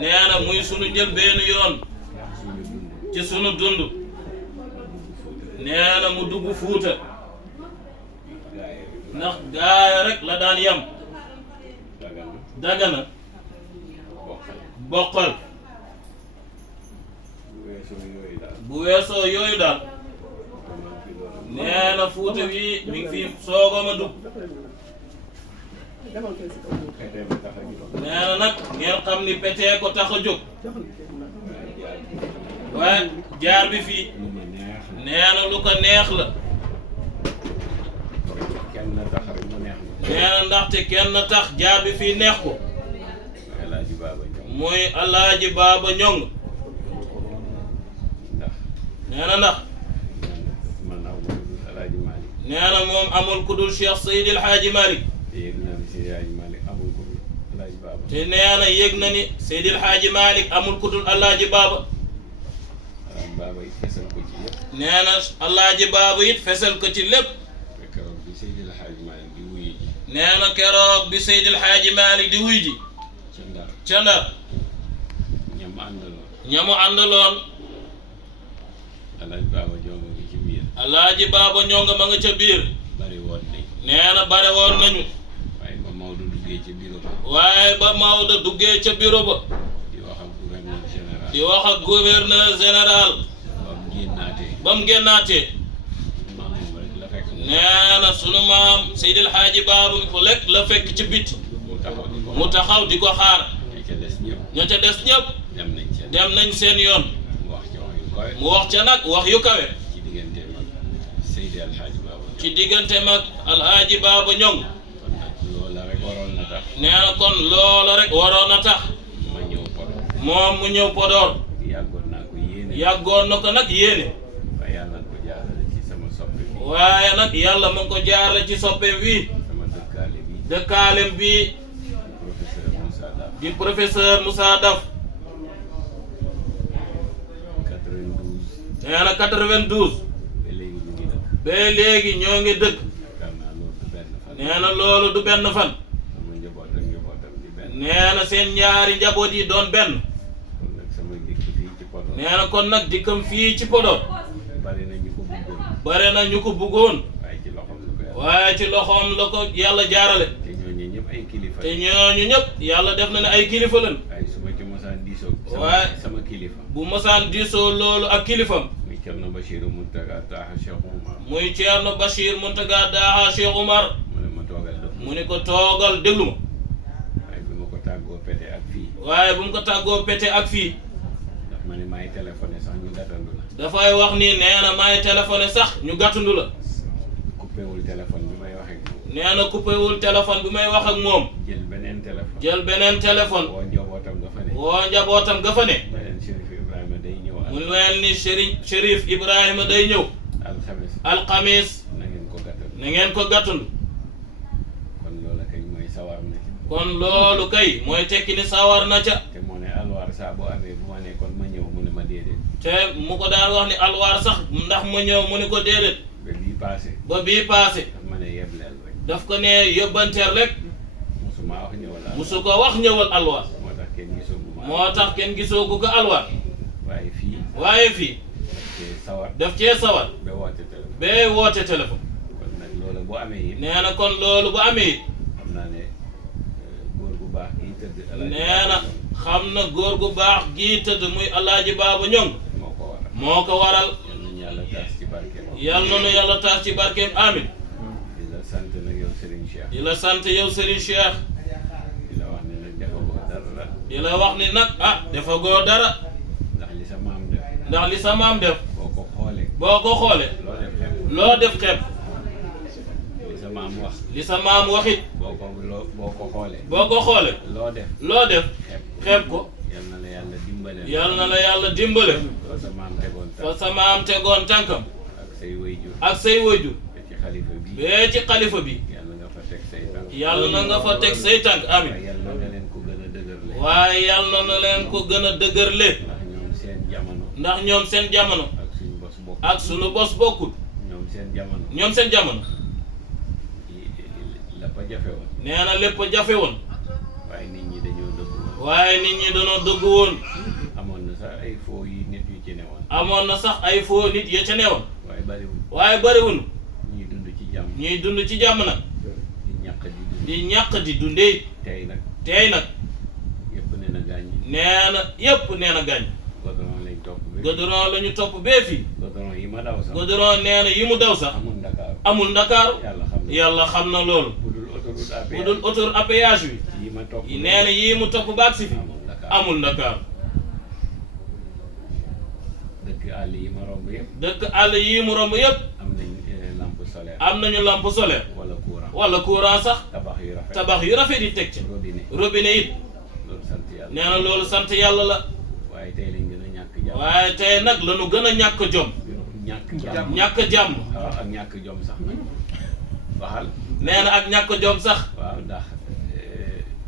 nee na muy sunu njëlbeenu yoon ci sunu dund nee na mu dugg Fuuta ndax gaaya rek la daan yam Dagana Bokkal bu weesoo yooyu daal nee na Fuuta wi mi ngi fi soogam a dugg nee na nag ngeen xam ni petee ko tax a jóg waaye jaar bi fii nee na lu ko neex la nee na ndaxte kenn tax jaar bi fii neex ko muy Alaaji Baaba Ñong nee na ndax nee na moom amul ku dul Cheikh Seydil Hadji Malick te nee na yëg na ni Seydil Hadji Malick amul ku dul Alaaji Baaba nee na Alaaji Baaba it fesal ko ci lépp nee na keroog bi Seydil Hadji Malick di wuy ji ca Ndar ñamu àndaloon Alaaji Baaba Ñong ma nga ca biir nee na bare woon nañu waaye ba Maodo duggee ca bureau ba di wax ak gouverneur général ba mu génnaatee nee na sunu maam Seydil Hadji Baaba fu lekk la fekk ci biti mu taxaw di ko xaar ña ca des ñëpp dem nañ seen yoon mu wax ca nag wax yu kawe ci diggante mag Alhaaji Baaba Ñong nee na kon loola rek waroon a tax moom mu ñëw Podor yàggoon na ko nag yéene waaye nag yàlla mu ngi ko jaarale ci soppeem wi dëkkaalem bi di professeur Moussa Daf nee na 92 ba léegi ñoo ngi dëkk nee na loolu du benn fan nee na seen ñaari njaboot yi doon benn nee na kon nag dikkam fii ci Podor bare na ñu ko bëggoon waaye ci loxoom la ko yàlla jaarale te ñooñu ñëpp yàlla def na ne ay kilifa lañ waaye bu mosaan diisoo loolu ak kilifam muy Ceerno Bachir Muntaga Daha Cheikh Oumar mu ni ko toogal déglu ma waaye bu mu ko tàggoo pete ak fii dafay wax ni nee na maay téléphoné sax ñu gàttandu la nee na coupéwul téléphone bi may wax ak moom jël beneen téléphone woo njabootam ga fa ne mu leen ni Chérif Ibrahima day ñëw alxamis na ngeen ko gàttandu kon loolu kay mooy tekki ni sawar na ca te mu ko daan wax ni alwaar sax ndax ma ñëw mu ni ko déedéet ba bii paase daf ko ne yóbbanteer rek musu ko wax ñëwal alwaar moo tax kenn gisoogu ko alwaar waaye fii daf cee sawar ba woote téléphone nee na kon loolu bu amee nee na xam na góor gu baax gii tëdd muy Alaaji Baaba Ñong moo ko waral yal na nu yàlla taas ci barkeem amin di la sant yow Serigne Cheikh di la wax ni nag ah dafa goo dara ndax li sa maam def boo ko xoolee loo def xeeb li sa maam waxit boo ko xoolee loo def xeeb ko yal na la yàlla dimbale fa sa maam tegoon tànkam ak say wayjur bee ci xalifa bi yàlla na nga fa teg say tànk amin waaye yàlla na leen ko gën a dëgërle ndax ñoom seen jamono ak sunu bos bokkul ñoom seen jamono nee na lépp jafe woon waaye nit ñi dañoo dëgg woon. amoon na sax ay foo yi nit yu ci newoon. amoon na sax ay foo nit ya ca newoon. waaye bariwul. waaye bariwul. ñuy dund ci jàmm. ñuy dund ci jàmm nag. di ñàkk di dund. di ñàkk di dundee. tey nag. tey nag. yëpp nee na gaañ. nee na yëpp nee na gaañ. goudron lañ topp ba. goudron la ñu topp bee fii. goudron yi ma daw sax. goudron nee na yi mu daw sax. amul Dakar. amul Ndakaaru. yàlla xam na. yàlla xam na loolu. budul autoroute à péage. budul autoroute à péage bi. yi ma topp. nee na yii mu topp baag si fi. amul Ndakaaru. dëkk àll yi ma romb yëpp. dëkk àll yii mu romb yëpp. am nañ lampe solaire. am nañu lampe solaire. wala courant. wala courant sax. tabax yu rafet. tabax yu rafet yi teg ci. robinet. robinet it. loolu sant yàlla. nee na loolu sant yàlla la. waaye tey lañ gën a ñàkk jàmm. waaye tey nag la ñu gën a ñàkk jom. ñàkk jàmm. ñàkk jàmm. waaw ak ñàkk jom sax nag. waxal. nee na ak ñàkk jom sax. waaw ndax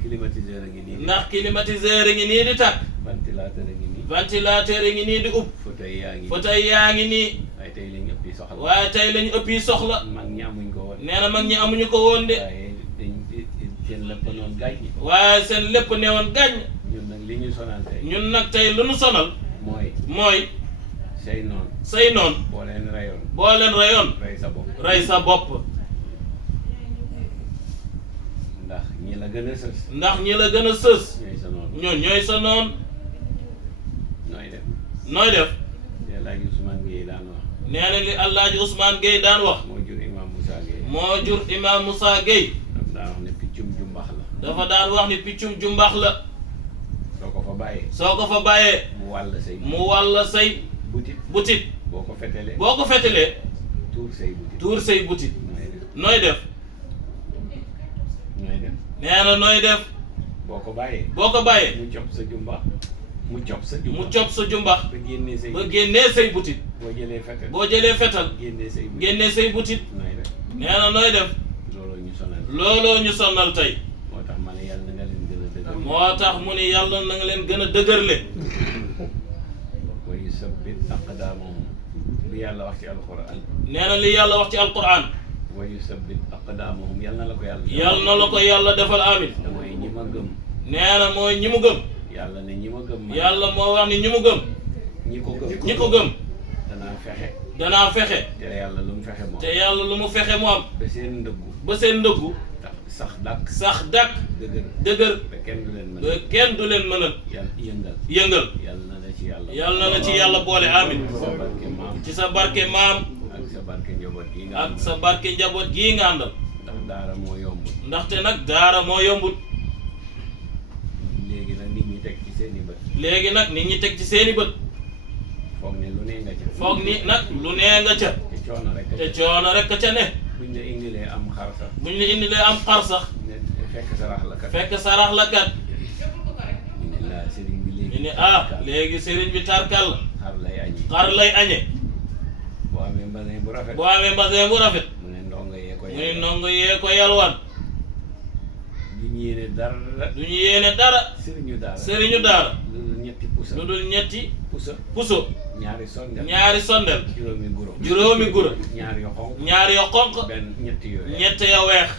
climatiseur a ngi nii. ndax climatiseur yi ngi nii di tàkk. ventilateur a ngi nii. ventilateur yi ngi nii di ub. fauteuil yaa ngi. fauteuil yaa ngi nii. waaye tey lañ ëpp yi soxla. waaye tey lañu ëpp yi soxla. mag ñi amuñ ko woon. nee na mag ñi amuñu ko woon de. waaye dañ seen lépp noonu gaañ. waaye seen lépp newoon gàññ. ñun nag li ñu sonal tey. ñun nag tey lu nu sonal. mooy. say noonu. say noonu. boo leen rayoon. boo leen rayoon. rey sa bopp. rey sa bopp. ndax ñi la gën a sës. ndax ñi la gën a sës. ñooy sa noonu. ñooy sa noonu. nooy def. nooy def. li Alaaji Ousmane Gueye daan wax. nee na li Alaaji Ousmane Gueye daan wax. moo jur Imam Moussa Gueye. moo jur Imam Moussa Gueye. daan wax ne piccum jumbax la. dafa daan wax ni piccum jumbax la. soo ko fa bàyyee. soo ko fa bàyyee. mu wàll say. mu wàll say. butit. boo ko fetelee. boo ko fetelee. tuur say butit. tuur say butit. nooy def. nooy def. nee na nooy def. boo ko bàyyee. boo ko bàyyee. mu cob sa jumbax. mu cob sa jumbax. mu cob sa jumbax. ba génnee say. ba génnee say butit. boo jëlee fetal. boo jëlee fetal. génnee say butit. génnee say butit. nooy def. nee na nooy def. looloo ñu sonal. looloo ñu sonal tey. moo tax ma ne yàlla na nga leen gën a dëgër. moo tax mu ni yàlla na nga leen gën a dëgërle. wa yusabbit aqdaamahum li yàlla wax ci alquran. nee na li yàlla wax ci alquran. wa yusabbit aqdaamahum yal na la ko yàlla. yal na la ko yàlla defal amin. mooy ñi ma gëm. nee na mooy ñi mu gëm. yàlla ne ñi ma gëm. yàlla moo wax ni ñi mu gëm. ñi ko gëm. ñi ko gëm. danaa fexe. danaa fexe. te yàlla lu mu fexe moom. te yàlla lu mu fexe mu am. ba seen ndëggu. ba seen ndëggu. sax dàkk. sax dàkk. dëgër. dëgër. ba kenn du leen mën. ba kenn du leen mënal. yëngal. yëngal. yàlla na la ci yàlla. yàlla na la ci yàlla boole amin. sa barke maam. ci sa barke maam. ak sa barke njaboot gii nga ak àndal. sa barke njaboot gii nga àndal. ndax daara moo yomb. ndaxte nag daara moo yombut. léegi nag nit ñi teg ci seeni bët. léegi nag nit ñi teg ci seeni bët. foog ne lu ne nga ca. foog ni nag lu nee nga ca. te coono rek. te coono rek ca ne. buñ la indilee am xar sax. buñ la indilee am xar sax. ne fekk sarax la kat. fekk sarax la kat. ñu ne la sëriñ bi léegi. ñu ne léegi sëriñ bi tarkal la. xar lay añi. xar lay añe. boo amee mbasin bu rafet. boo amee mbasin bu rafet. mu ne ndongo yee ko mu ne ndongo yee ko yalwaan. du ñu yéene dara. du ñu yéene dara. sëriñu daara. sëriñu daara. lu dul ñetti pusa. lu dul ñetti. pusa. puso. ñaari sondel. ñaari sondel. juróomi guro. juróomi guro. ñaari yo xonq. ñaari yo xonq. benn ñetti yooyu. ñett ya weex.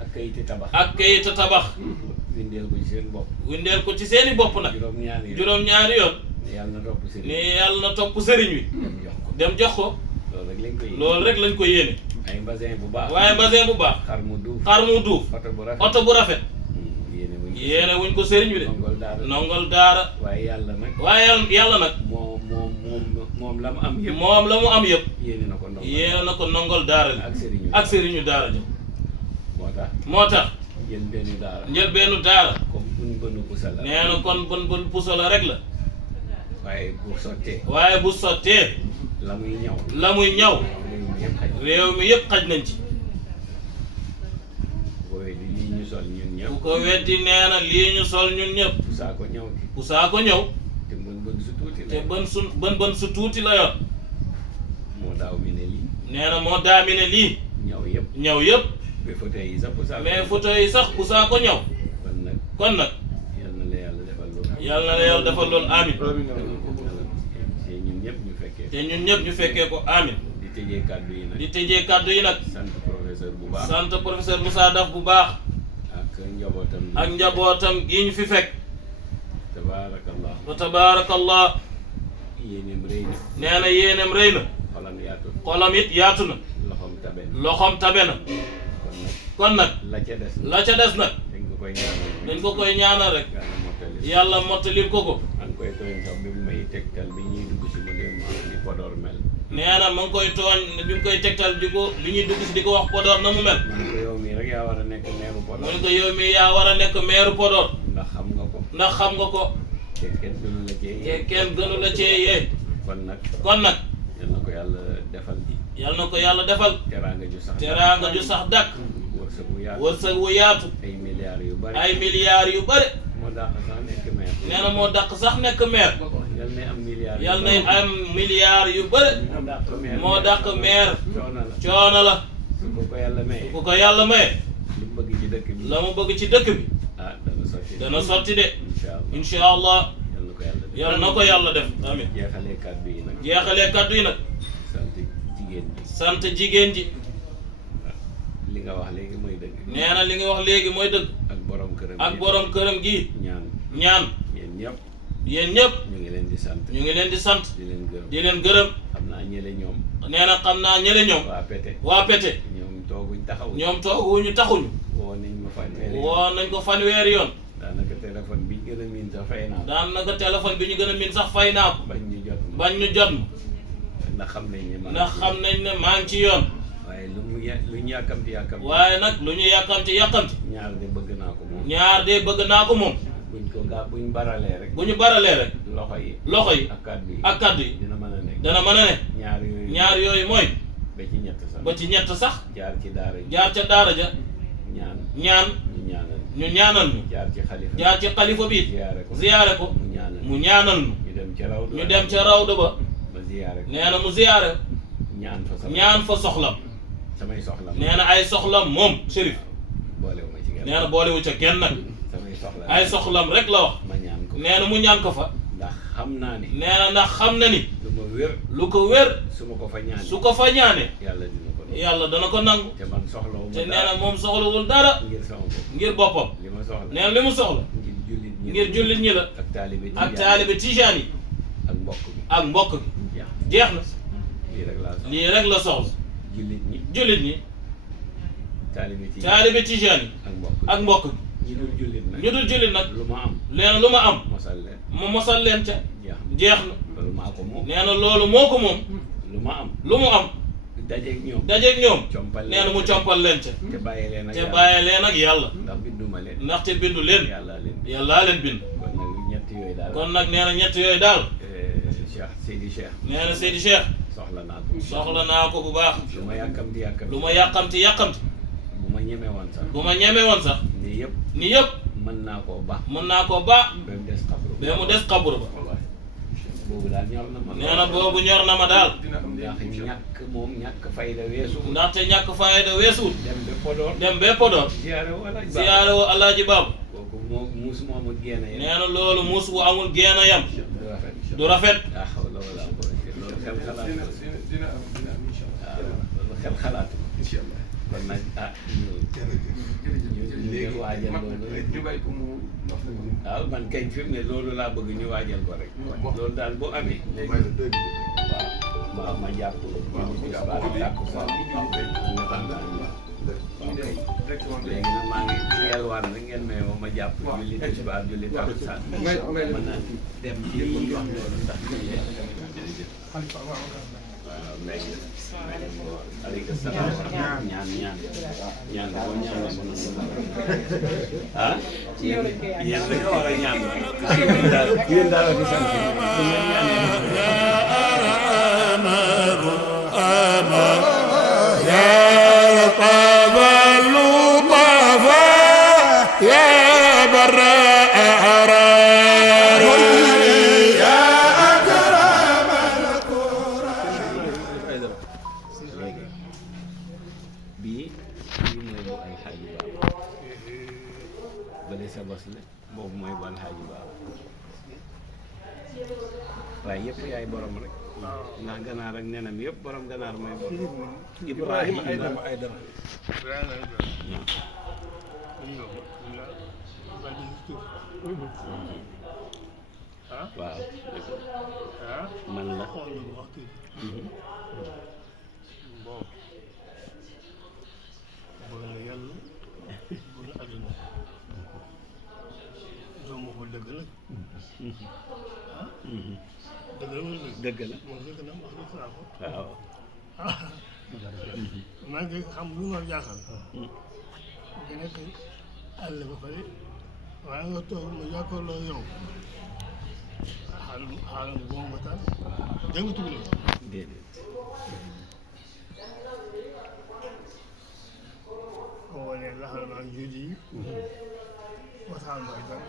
ak kayiti tabax. ak kayitu tabax. windeel ko ci seen bopp. windeel ko ci seeni bopp nag. juróom-ñaari yoon. juróom-ñaari yoon. ne yàlla na topp sëriñ. ne yàlla na topp sëriñ wi. dem jox ko. dem jox ko. loolu rek lañ ko yéene. loolu rek lañ ko yéene. ay mbasin bu baax. waaye mbasin bu baax. xar mu duuf. xar mu duuf. oto bu rafet. oto bu rafet. yéene wuñ ko yéene wuñ ko sëriñ wi de. nongol daara. nongol daara. waaye yàlla nag. waaye yàlla nag. moom la mu am yëpp. moom la mu am yëpp. yéene na ko ndongol. yéene na ko nongol daara li. ak sëriñu daara ji. moo tax. jël benn daara. njël benn daara. comme buñ bënu pusa la. nee na kon bën puso la rek la. waaye bu sottee. waaye bu sottee. la muy ñaw. la muy ñaw. réew mi yëpp xaj nañ ci. booy lii ñu sol ñun ñëpp. bu ko weddi nee na lii ñu sol ñun ñëpp. pusaa ko ñëw. pusaa ko ñëw. te bën su tuuti la. te bën su tuuti la yor. moo daaw mi ne lii. nee na moo daamine lii. ñaw yëpp. ñaw yëpp. mais fauteuil yi sax pusaa. mais fauteuil yi sax pusaa ko ñaw. kon nag. yal na la yàlla defal loolu. yal na la yàlla defal loolu amin. te ñun ñëpp ñu fekkee. te ñun ñëpp ñu fekkee ko amin. di tëjee kàddu yi nag. di tëjee kàddu yi nag. sant professeur bu baax. sant professeur Moussa Daf bu baax. ak ak njabootam gi ñu fi fekk tabaarakallah fa tabaarakallah yéeneem rëy na nee na yéeneem rëy na xolam yaatu xolam it yaatu na loxoom tabe na loxoom tabe na kon nag la ca des la ca des nag dañ ko koy ñaanal dañ ko koy ñaanal rek yàlla mottali yàlla mottalil ko ko maa ngi koy tooñ sax bi mu may tegtal bi ñuy dugg si mu dem ni Podor mel nee na ma ngi koy tooñ bi mu koy tegtal di ko bi ñuy dugg si di ko wax Podor na mu mel man ko yow mii rek yaa war a nekk meeru Podor mu ne ko yow mi yaa war a nekk meeru Podor ndax xam nga ko ndax xam nga ko te kenn gënu la cee te kenn gënu la cee yee kon nag kon nag yal na ko yàlla defal ji yal na ko yàlla defal teraanga ju sax teraanga ju sax dàkk wërsëg bu yaatu wërsëg wu yaatu ay milliards yu bari ay milliards yu bëri moo dàq sax nekk maire nee na moo dàq sax nekk maire yal na am milliards yal nay am milliards yu bëri moo dàq maire coono la su ko ko yàlla maye ku ko yàlla maye li mu bëgg ci dëkk bi la mu bëgg ci dëkk bi ah dana sotti de incha incha allah allah yal na ko yàlla def yal na ko yàlla def amin jeexalee kàddu yi nag jeexalee kaddu yi nag sant jigéen ji sant jigéen ji li nga wax léegi mooy dëgg nee na li nga wax léegi mooy dëgg ak borom këram ak borom këram gi ñaan ñaan yéen ñëpp yéen ñëpp ñu ngi leen di sant ñu ngi leen di sant di leen gërëm di leen gërëm xam naa ñële ñoom nee na xam naa ñële ñoom waa Pete waa Pete ñoom tooguñ taxaw ñoom tooguñu taxuñu woo nañ ma fanweeri woo nañ ko fanweeri yoon daanaka téléphone bi gën a miin sax fay naa daanaka téléphone bi ñu gën a miin sax fay naa ko bañ ñu jot ma bañ ñu jot ma ndax xam nañ ne man ndax xam nañ ne maa ngi ci yoon waaye lu ñu yàkkamti waaye nag lu ñu yàkkamti yàkkamti ñaar de bëgg naa ko moom ñaar de bëgg naa ko moom buñ baralee rek bu ñu baralee rek loxo yi ak kaddu yi dina mën a nekk dana mën a ne ñaar yooyu mooy ba ci ñett sax ba ci ñett sax jaar ci daara ji jaar ca daara ja ñaan ñu ñaanal ñu jaar ci xalifa bi ziyaare ko mu ñaanal ñu ñu dem ca rawda ba nee na mu ziyaare ñaan fa soxlam samay soxlam nee na ay soxlam moom Chérif boolewuma ci nee na boolewu ca kenn nag samay soxlam ay soxlam rek la wax ma ñaan ko nee na mu ñaan ko fa ndax xam naa ni nee na ndax xam na ni lu ma wér lu ko wér su ma ko fa ñaanee su ko fa ñaanee yàlla dina ko yàlla dana ko nangu te man soxlawuma te nee na moom soxlawul dara ngir sama bopp ngir boppam li ma soxla nee na li mu soxla ngir jullit ñi la ak taalibe tijaan yi ak mbokk bi jeex na lii rek la soxla jullit ñi taalibe tijaan yi ak mbokk bi ñu dul jullit nag nee na lu ma am mu mosal leen ca jeex na nee na loolu moo ko moom lu mu am dajeeg ñoom nee na mu compal leen ca te bàyyi leen ak yàlla ndaxte bindu leen yàllaa leen bind kon nag nee na ñett yooyu daal nee na Seydi Cheikh soxla naa ko bu baax lu ma yàkkamti bu ma ñeme woon sax ni yëpp mën naa koo ba ba mu des xabru ba nee na boobu ñor na ma daal ñàkk fayda weesu ndaxte ñàkk fayda weesuwul dem ba Podor siyaare woo Alaaji Baabu nee na loolu muus bu amul génn yam du rafet xel xalaat kon nag ñu waajal loolu waaw man kañ fi mu ne loolu laa bëgg ñu waajal ko rek loolu daal bu amee waaw ma jàpp léegi nag maa ngi yalwaan rek ngeen may ma jàpp julli tisbaar julli takkusaan mën naa dem ci li wax loolu ndax waaw léegi aleykum salaam ñaan boo ñaan la mën ah yéen rek war a ñaan yéen daal di sant bu ngeen ñaanee waaye yëpp yaay borom rek ndax ganaar ak nenam yëpp borom ganaar mooy borom Ibrahima Aydara waaw man la bon bëgg na yàlla bëgg na àdduna soo ma ko dëgg nag dëgg la moom dëgg na wax dëgg naa ko waaw maa ngi xam lu ma jaaxal nga nekk àll ba pare waaye nga toog ma jàkkaarloo yow xaaral boo ma taal dégg nga tudd déedéet boo wanee laxal ma ak juuti yi waxtaan ma itam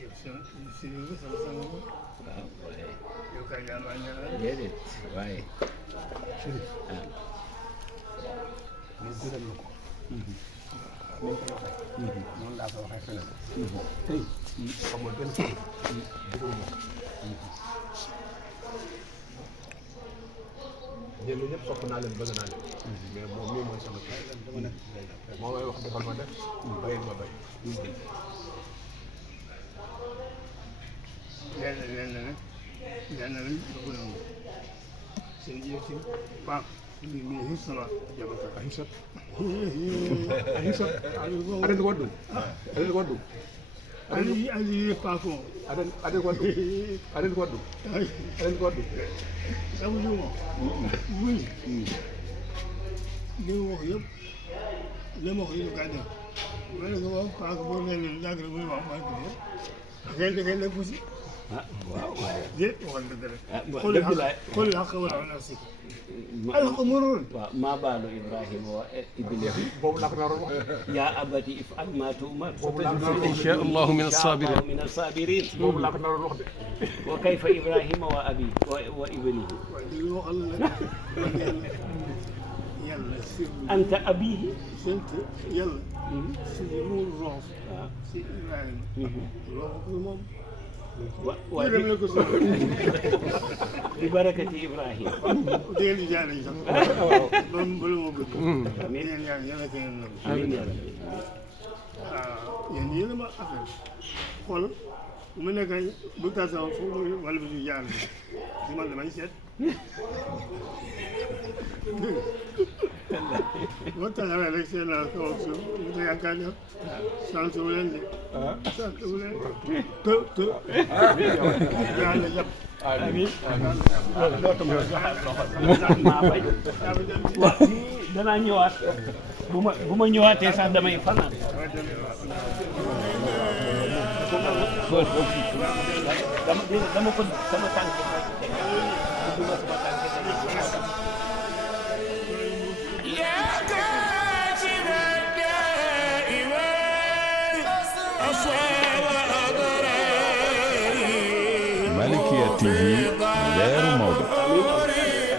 yow si sama sama ko waaw waaye yow kay ñaan maa ñaanal déedéet waaye ñu gërëm la ko. ni ñu ko waxee. noonu laa ko waxee feneen. tey xamul benn kii dugub moom. ñenn ñëpp sopp naa leen bëgg naa leen. mais moom mii mooy sama kii. moo may wax defal ma def. bayil ma bay. lenn nag bëgg na moom seen jiitu baax li mi hisama jabata Ahisat. Ahisat. Aden waddu. Aden waddu. ali paako Aden waddu. Aden waddu. Aden waddu. sabu li mo muy li mo wax yëpp li ma wax yëpp gaa def ma ne ko waaw paako boo nee ne yàgg na muy wax maa ngi def da ngay lekk si waaw waaye dé waxal dëgg rek dëgg la xool xaq wala wala si alko mënoon waaw maa baalu Ibrahima wa Ibrahima boobu laa ko naroon wax. yaa abati if'al maa tu'mar Insha Allahu min as-sabirin. min as-sabirin boobu laa ko naroon wax de. wa kayfa Ibrahima wa abi wa ibnihi waaye li waxal nag yàlla sirlu anta abihi sant yàlla si mu roof si Ibrahima roof ko moom wa yëgal na ko si bi barakati Ibrahima dégg di jaare sax ba mu bëgg amiin yéen yaa yàlla ko yéen nangu amiin yaa rabbi yéen yéen a ma affaire xool mu nekk bu tasoo foofu muy wala bi jaar bi man damay seet boo taxawee rek seen naa kaw ak suuf mu te yaakaar ne sant wu leen de sant wu leen të yàlla jàpp amiin maa bay waaw danaa ñëwaat bu ma ñëwaatee sax damay fanaan dama ko sama tànk Malikia TV leeru Maodo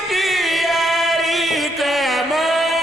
بالاختيار تمام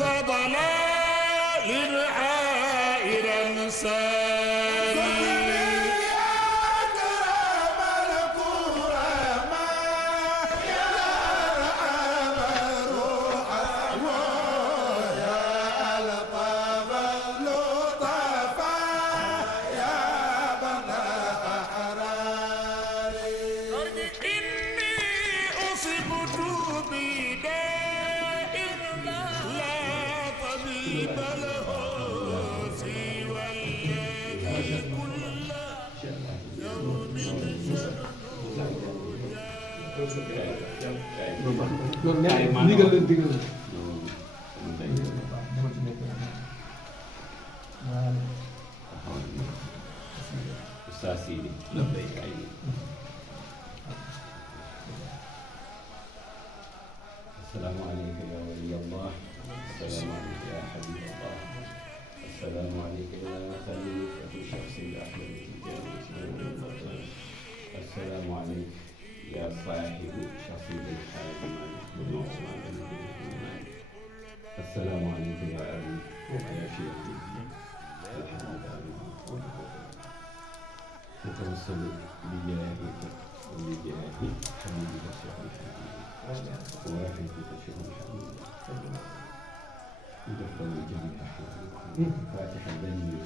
فضلال عائرا سالي loolu ndigal leen digal leen. Oustaz Sidi السلام عليك يا ولي الله، السلام عليك يا حبيب الله، السلام عليك يا خليفة شخص الأحمد التجاري، السلام عليك يا صاحب شخصية الحاج مالك بن عثمان بن مالك، السلام عليك يا أبي ويا شيخي نتوسل بجاهك وبجاه حبيبك الشيخ الحبيب ووافقك الشيخ الحبيب ودخل جميع أحوالكم فاتحة ذنبي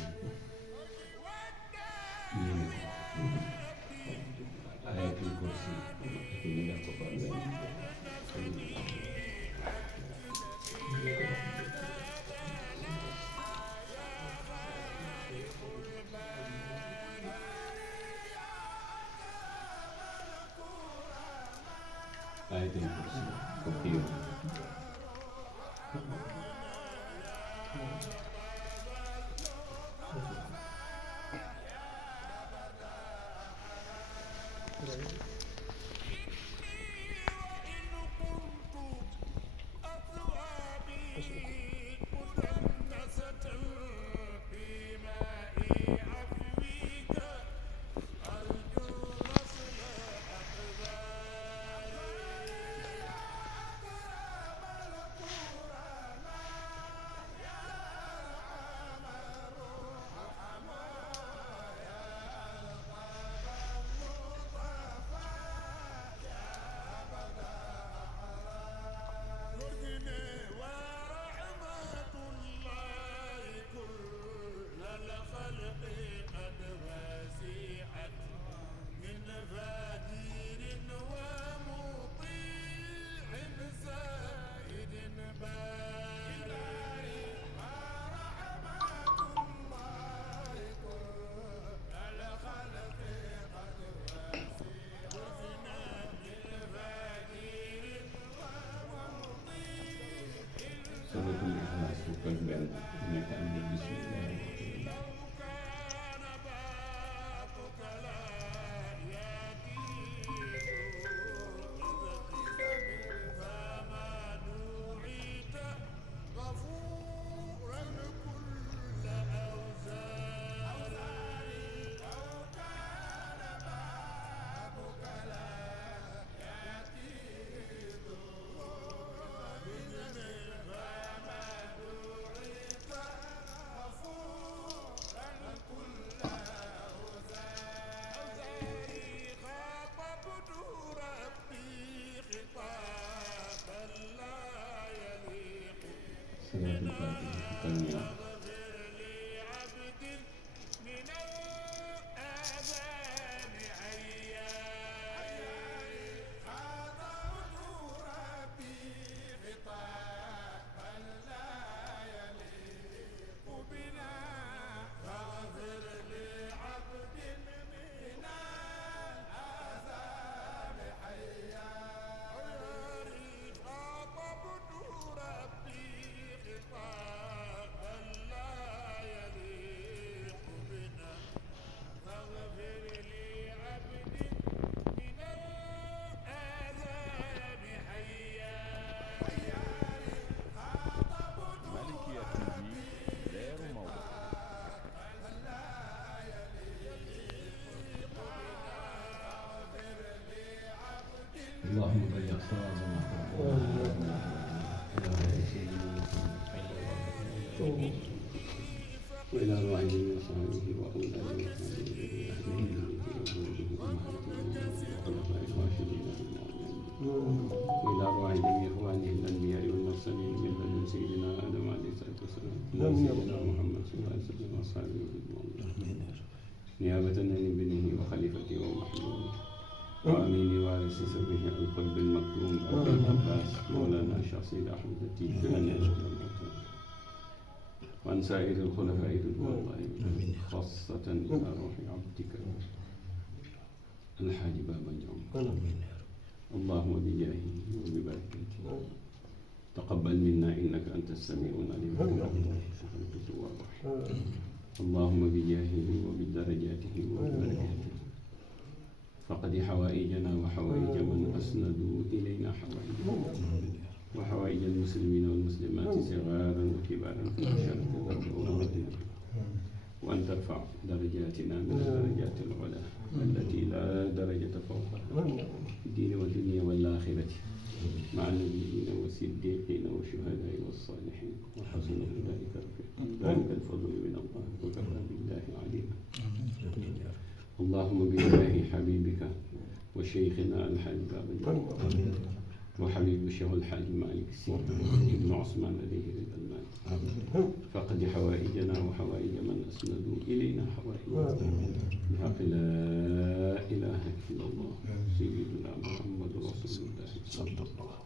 آية الكرسي من القرآن آية الكرسي كثيرة سورة الإخلاص وكل بلد إنك أمر بسم الله الرحمن الرحيم صلاة الفاتحة التنمية وإلى أرواح جميع أصحابه وأولاده وإلى أرواح جميع إخوانه الأنبياء والمرسلين من لدن سيدنا آدم عليه الصلاة والسلام إلى سيدنا محمد صلى الله عليه وسلم وأصحابه رضوان الله نيابة عن ابنه وخليفته ومحموده وأمين وارث سره القلب المكروم أبي العباس مولانا الشيخ سيد أحمد التيجاني وعن سائر الخلفاء رضوان الله خاصة إلى روح عبدك الحاج بابا جعفر اللهم بجاهه وببركاته تقبل منا إنك أنت السميع العليم اللهم بجاهه وبدرجاته وببركاته فقد حوائجنا وحوائج من أسندوا إلينا حوائجنا وحوائج المسلمين والمسلمات صغارا وكبارا في الشرق وأن ترفع درجاتنا من الدرجات العلى التي لا درجة فوقها في الدين والدنيا والآخرة مع النبيين والصديقين والشهداء والصالحين وحسن أولئك رفيقا ذلك الفضل من الله وكفى بالله عليما اللهم بجاه حبيبك وشيخنا الحاج بابا وحبيب الشيخ الحاج مالك السيد ابن عثمان عليه رضا المالك فقد حوائجنا وحوائج من أسندوا إلينا حوائجنا بحق لا إله إلا الله سيدنا محمد رسول الله صلى الله عليه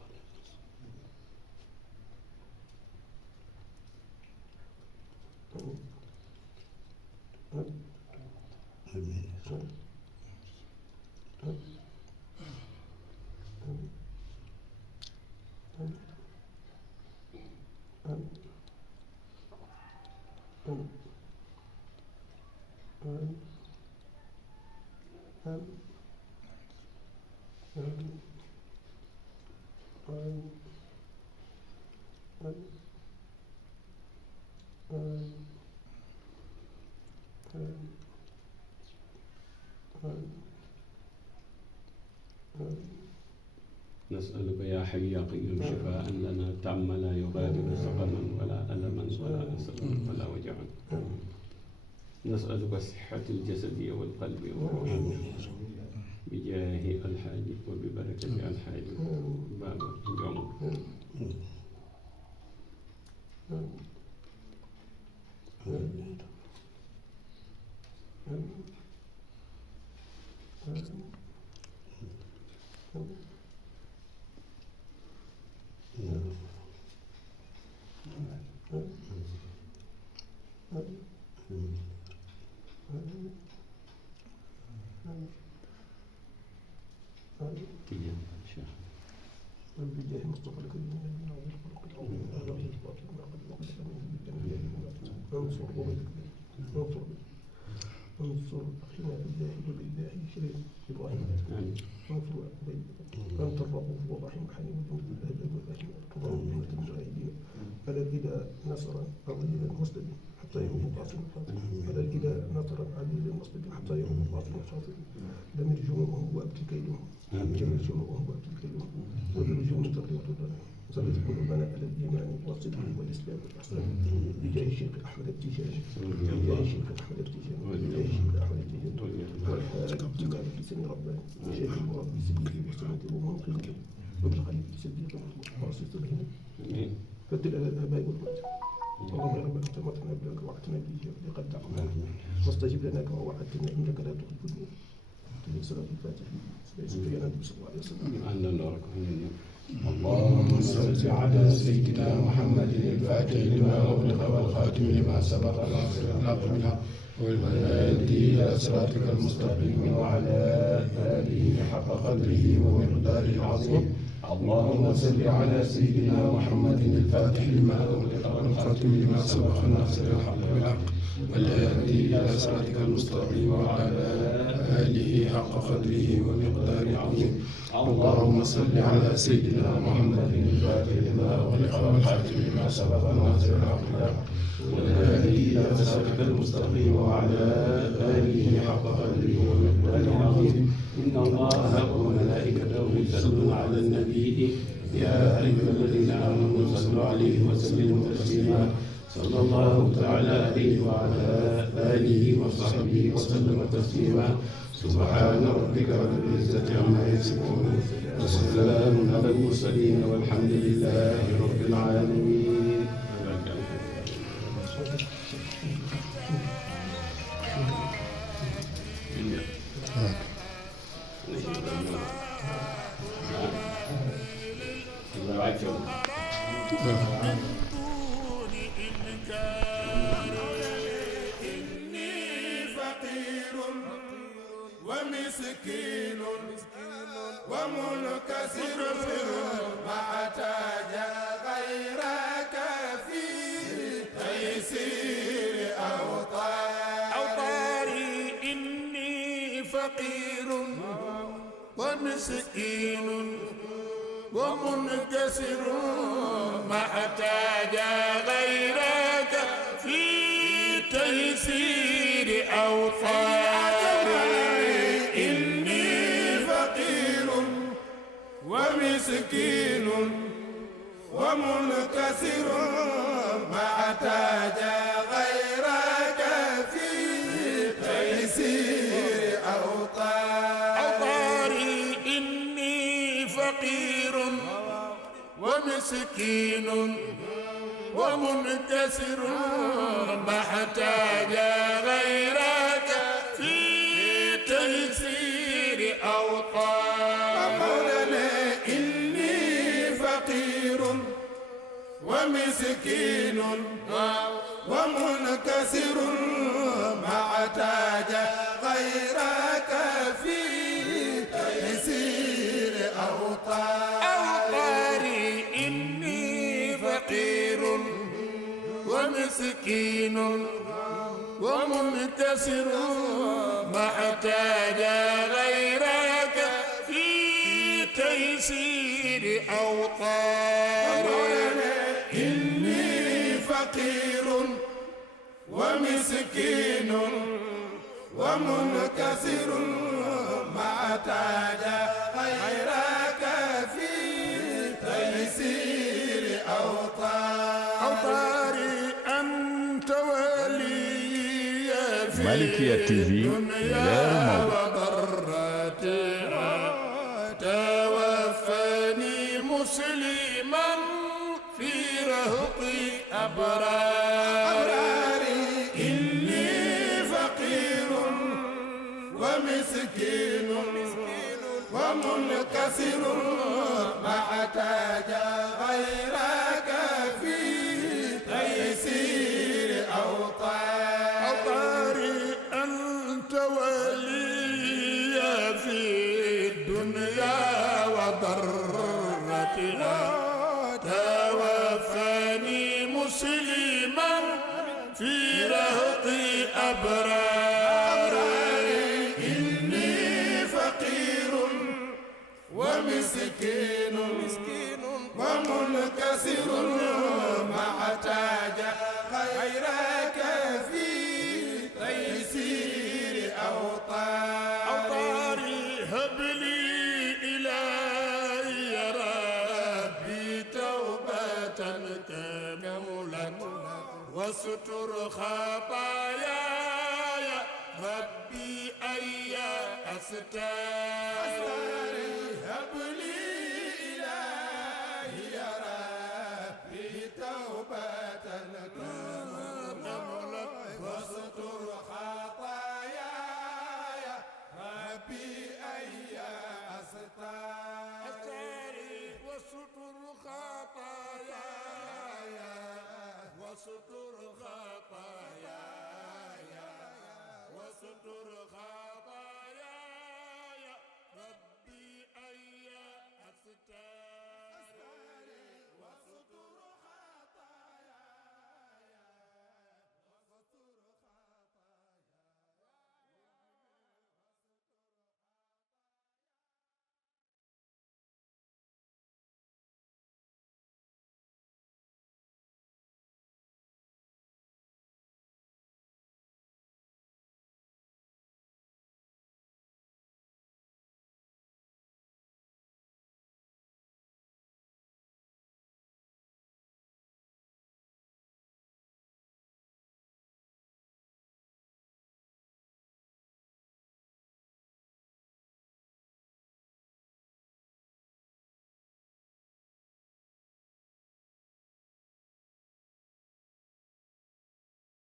نسألك يا حي يا قيوم شفاء لنا تام لا يغادر سقما ولا ألما ولا أسرا ولا وجعا نسألك صحة الجسد والقلب والروح بجاه الحاج وببركة الحاج بابا جعفر وبجاه مصطفى لك انصر اخينا بالله وبالله شريك ابراهيم انصر انت الرؤوف الرحيم الحليم الجود الهدى والرحيم تضام نعمة المجاهدين فلا الإله نصرا عظيما مسلما حتى يوم القاسم الخاطر فلا الإله نصرا عظيما مسلما حتى يوم القاسم الخاطر دمر جموعهم وابتل كيدهم دمر جموعهم وابتل كيدهم ودمر جموع تقريبا لنا ثبت قلوبنا على الإيمان والصدق والإسلام والإحسان بجاه الشيخ أحمد التيجاني بجاه الشيخ أحمد التيجاني بجاه الشيخ أحمد التيجاني والحاج بمالك سن رباني شيخ المربي سيدي وسنة ومنقذ وبالخليفة صديق واسس بهم بدل على الآباء والأمهات اللهم يا رب أنت أمرتنا بك ووعدتنا به لقد دعونا واستجب لنا كما وعدتنا إنك لا تخلف الميعاد تلك صلاة الفاتحة سيدنا النبي صلى الله عليه وسلم اللهم صل على سيدنا محمد الفاتح لما أغلق والخاتم لما سبق ناصر الحق بالحق والهادي إلى صراطك المستقيم وعلى آله حق قدره ومقداره العظيم اللهم صل على سيدنا محمد الفاتح لما أغلق والخاتم لما سبق ناصر الحق بالحق والهادي إلى صراطك المستقيم وعلى آله حق قدره ومقداره العظيم اللهم صل على سيدنا محمد الفاتح لما أغلق والخاتم لما سبق ناصر الحق بالحق والهادي إلى صراطك المستقيم وعلى آله حق قدره ومقداره العظيم إن الله وملائكته يصلون على النبي يا أيها الذين آمنوا صلوا عليه وسلموا تسليما صلى الله تعالى عليه وعلى آله وصحبه وسلم تسليما سبحان ربك رب العزة عما يصفون وسلام على المرسلين والحمد لله رب العالمين. ومسكين ومنكسر محتاج غيرك في تيسير أوطاري إني فقير ومسكين ومنكسر محتاج غيرك في تيسير أوطاري ومسكين ومنكسر محتاج غيرك في تيسير أوطاري إني فقير ومسكين ومنكسر محتاج غيرك في تيسير أوطاري ومسكين ومنكسر محتاج غيرك في تيسير أوطاري إني فقير ومسكين ومنكسر محتاج غيرك في تيسير أوطاري فقير ومسكين ومنكسر محتاج غيرك في تيسير أوطاري أنت ولي في مالكية TV الدنيا وضرتها توفني مسلما في رهط أبراري إني فقير ومسكين ومنكسر محتاج غيرك في تيسير أوطاري أنت ولي في الدنيا وضرتها توفني مسلما في رهط أبراري إني فقير ومسكين ومنكسر محتاج غيرك في تيسير أوطاري هب لي إلهي ربي توبة كاملة واستر خطاياي ربي أي أستار هب لي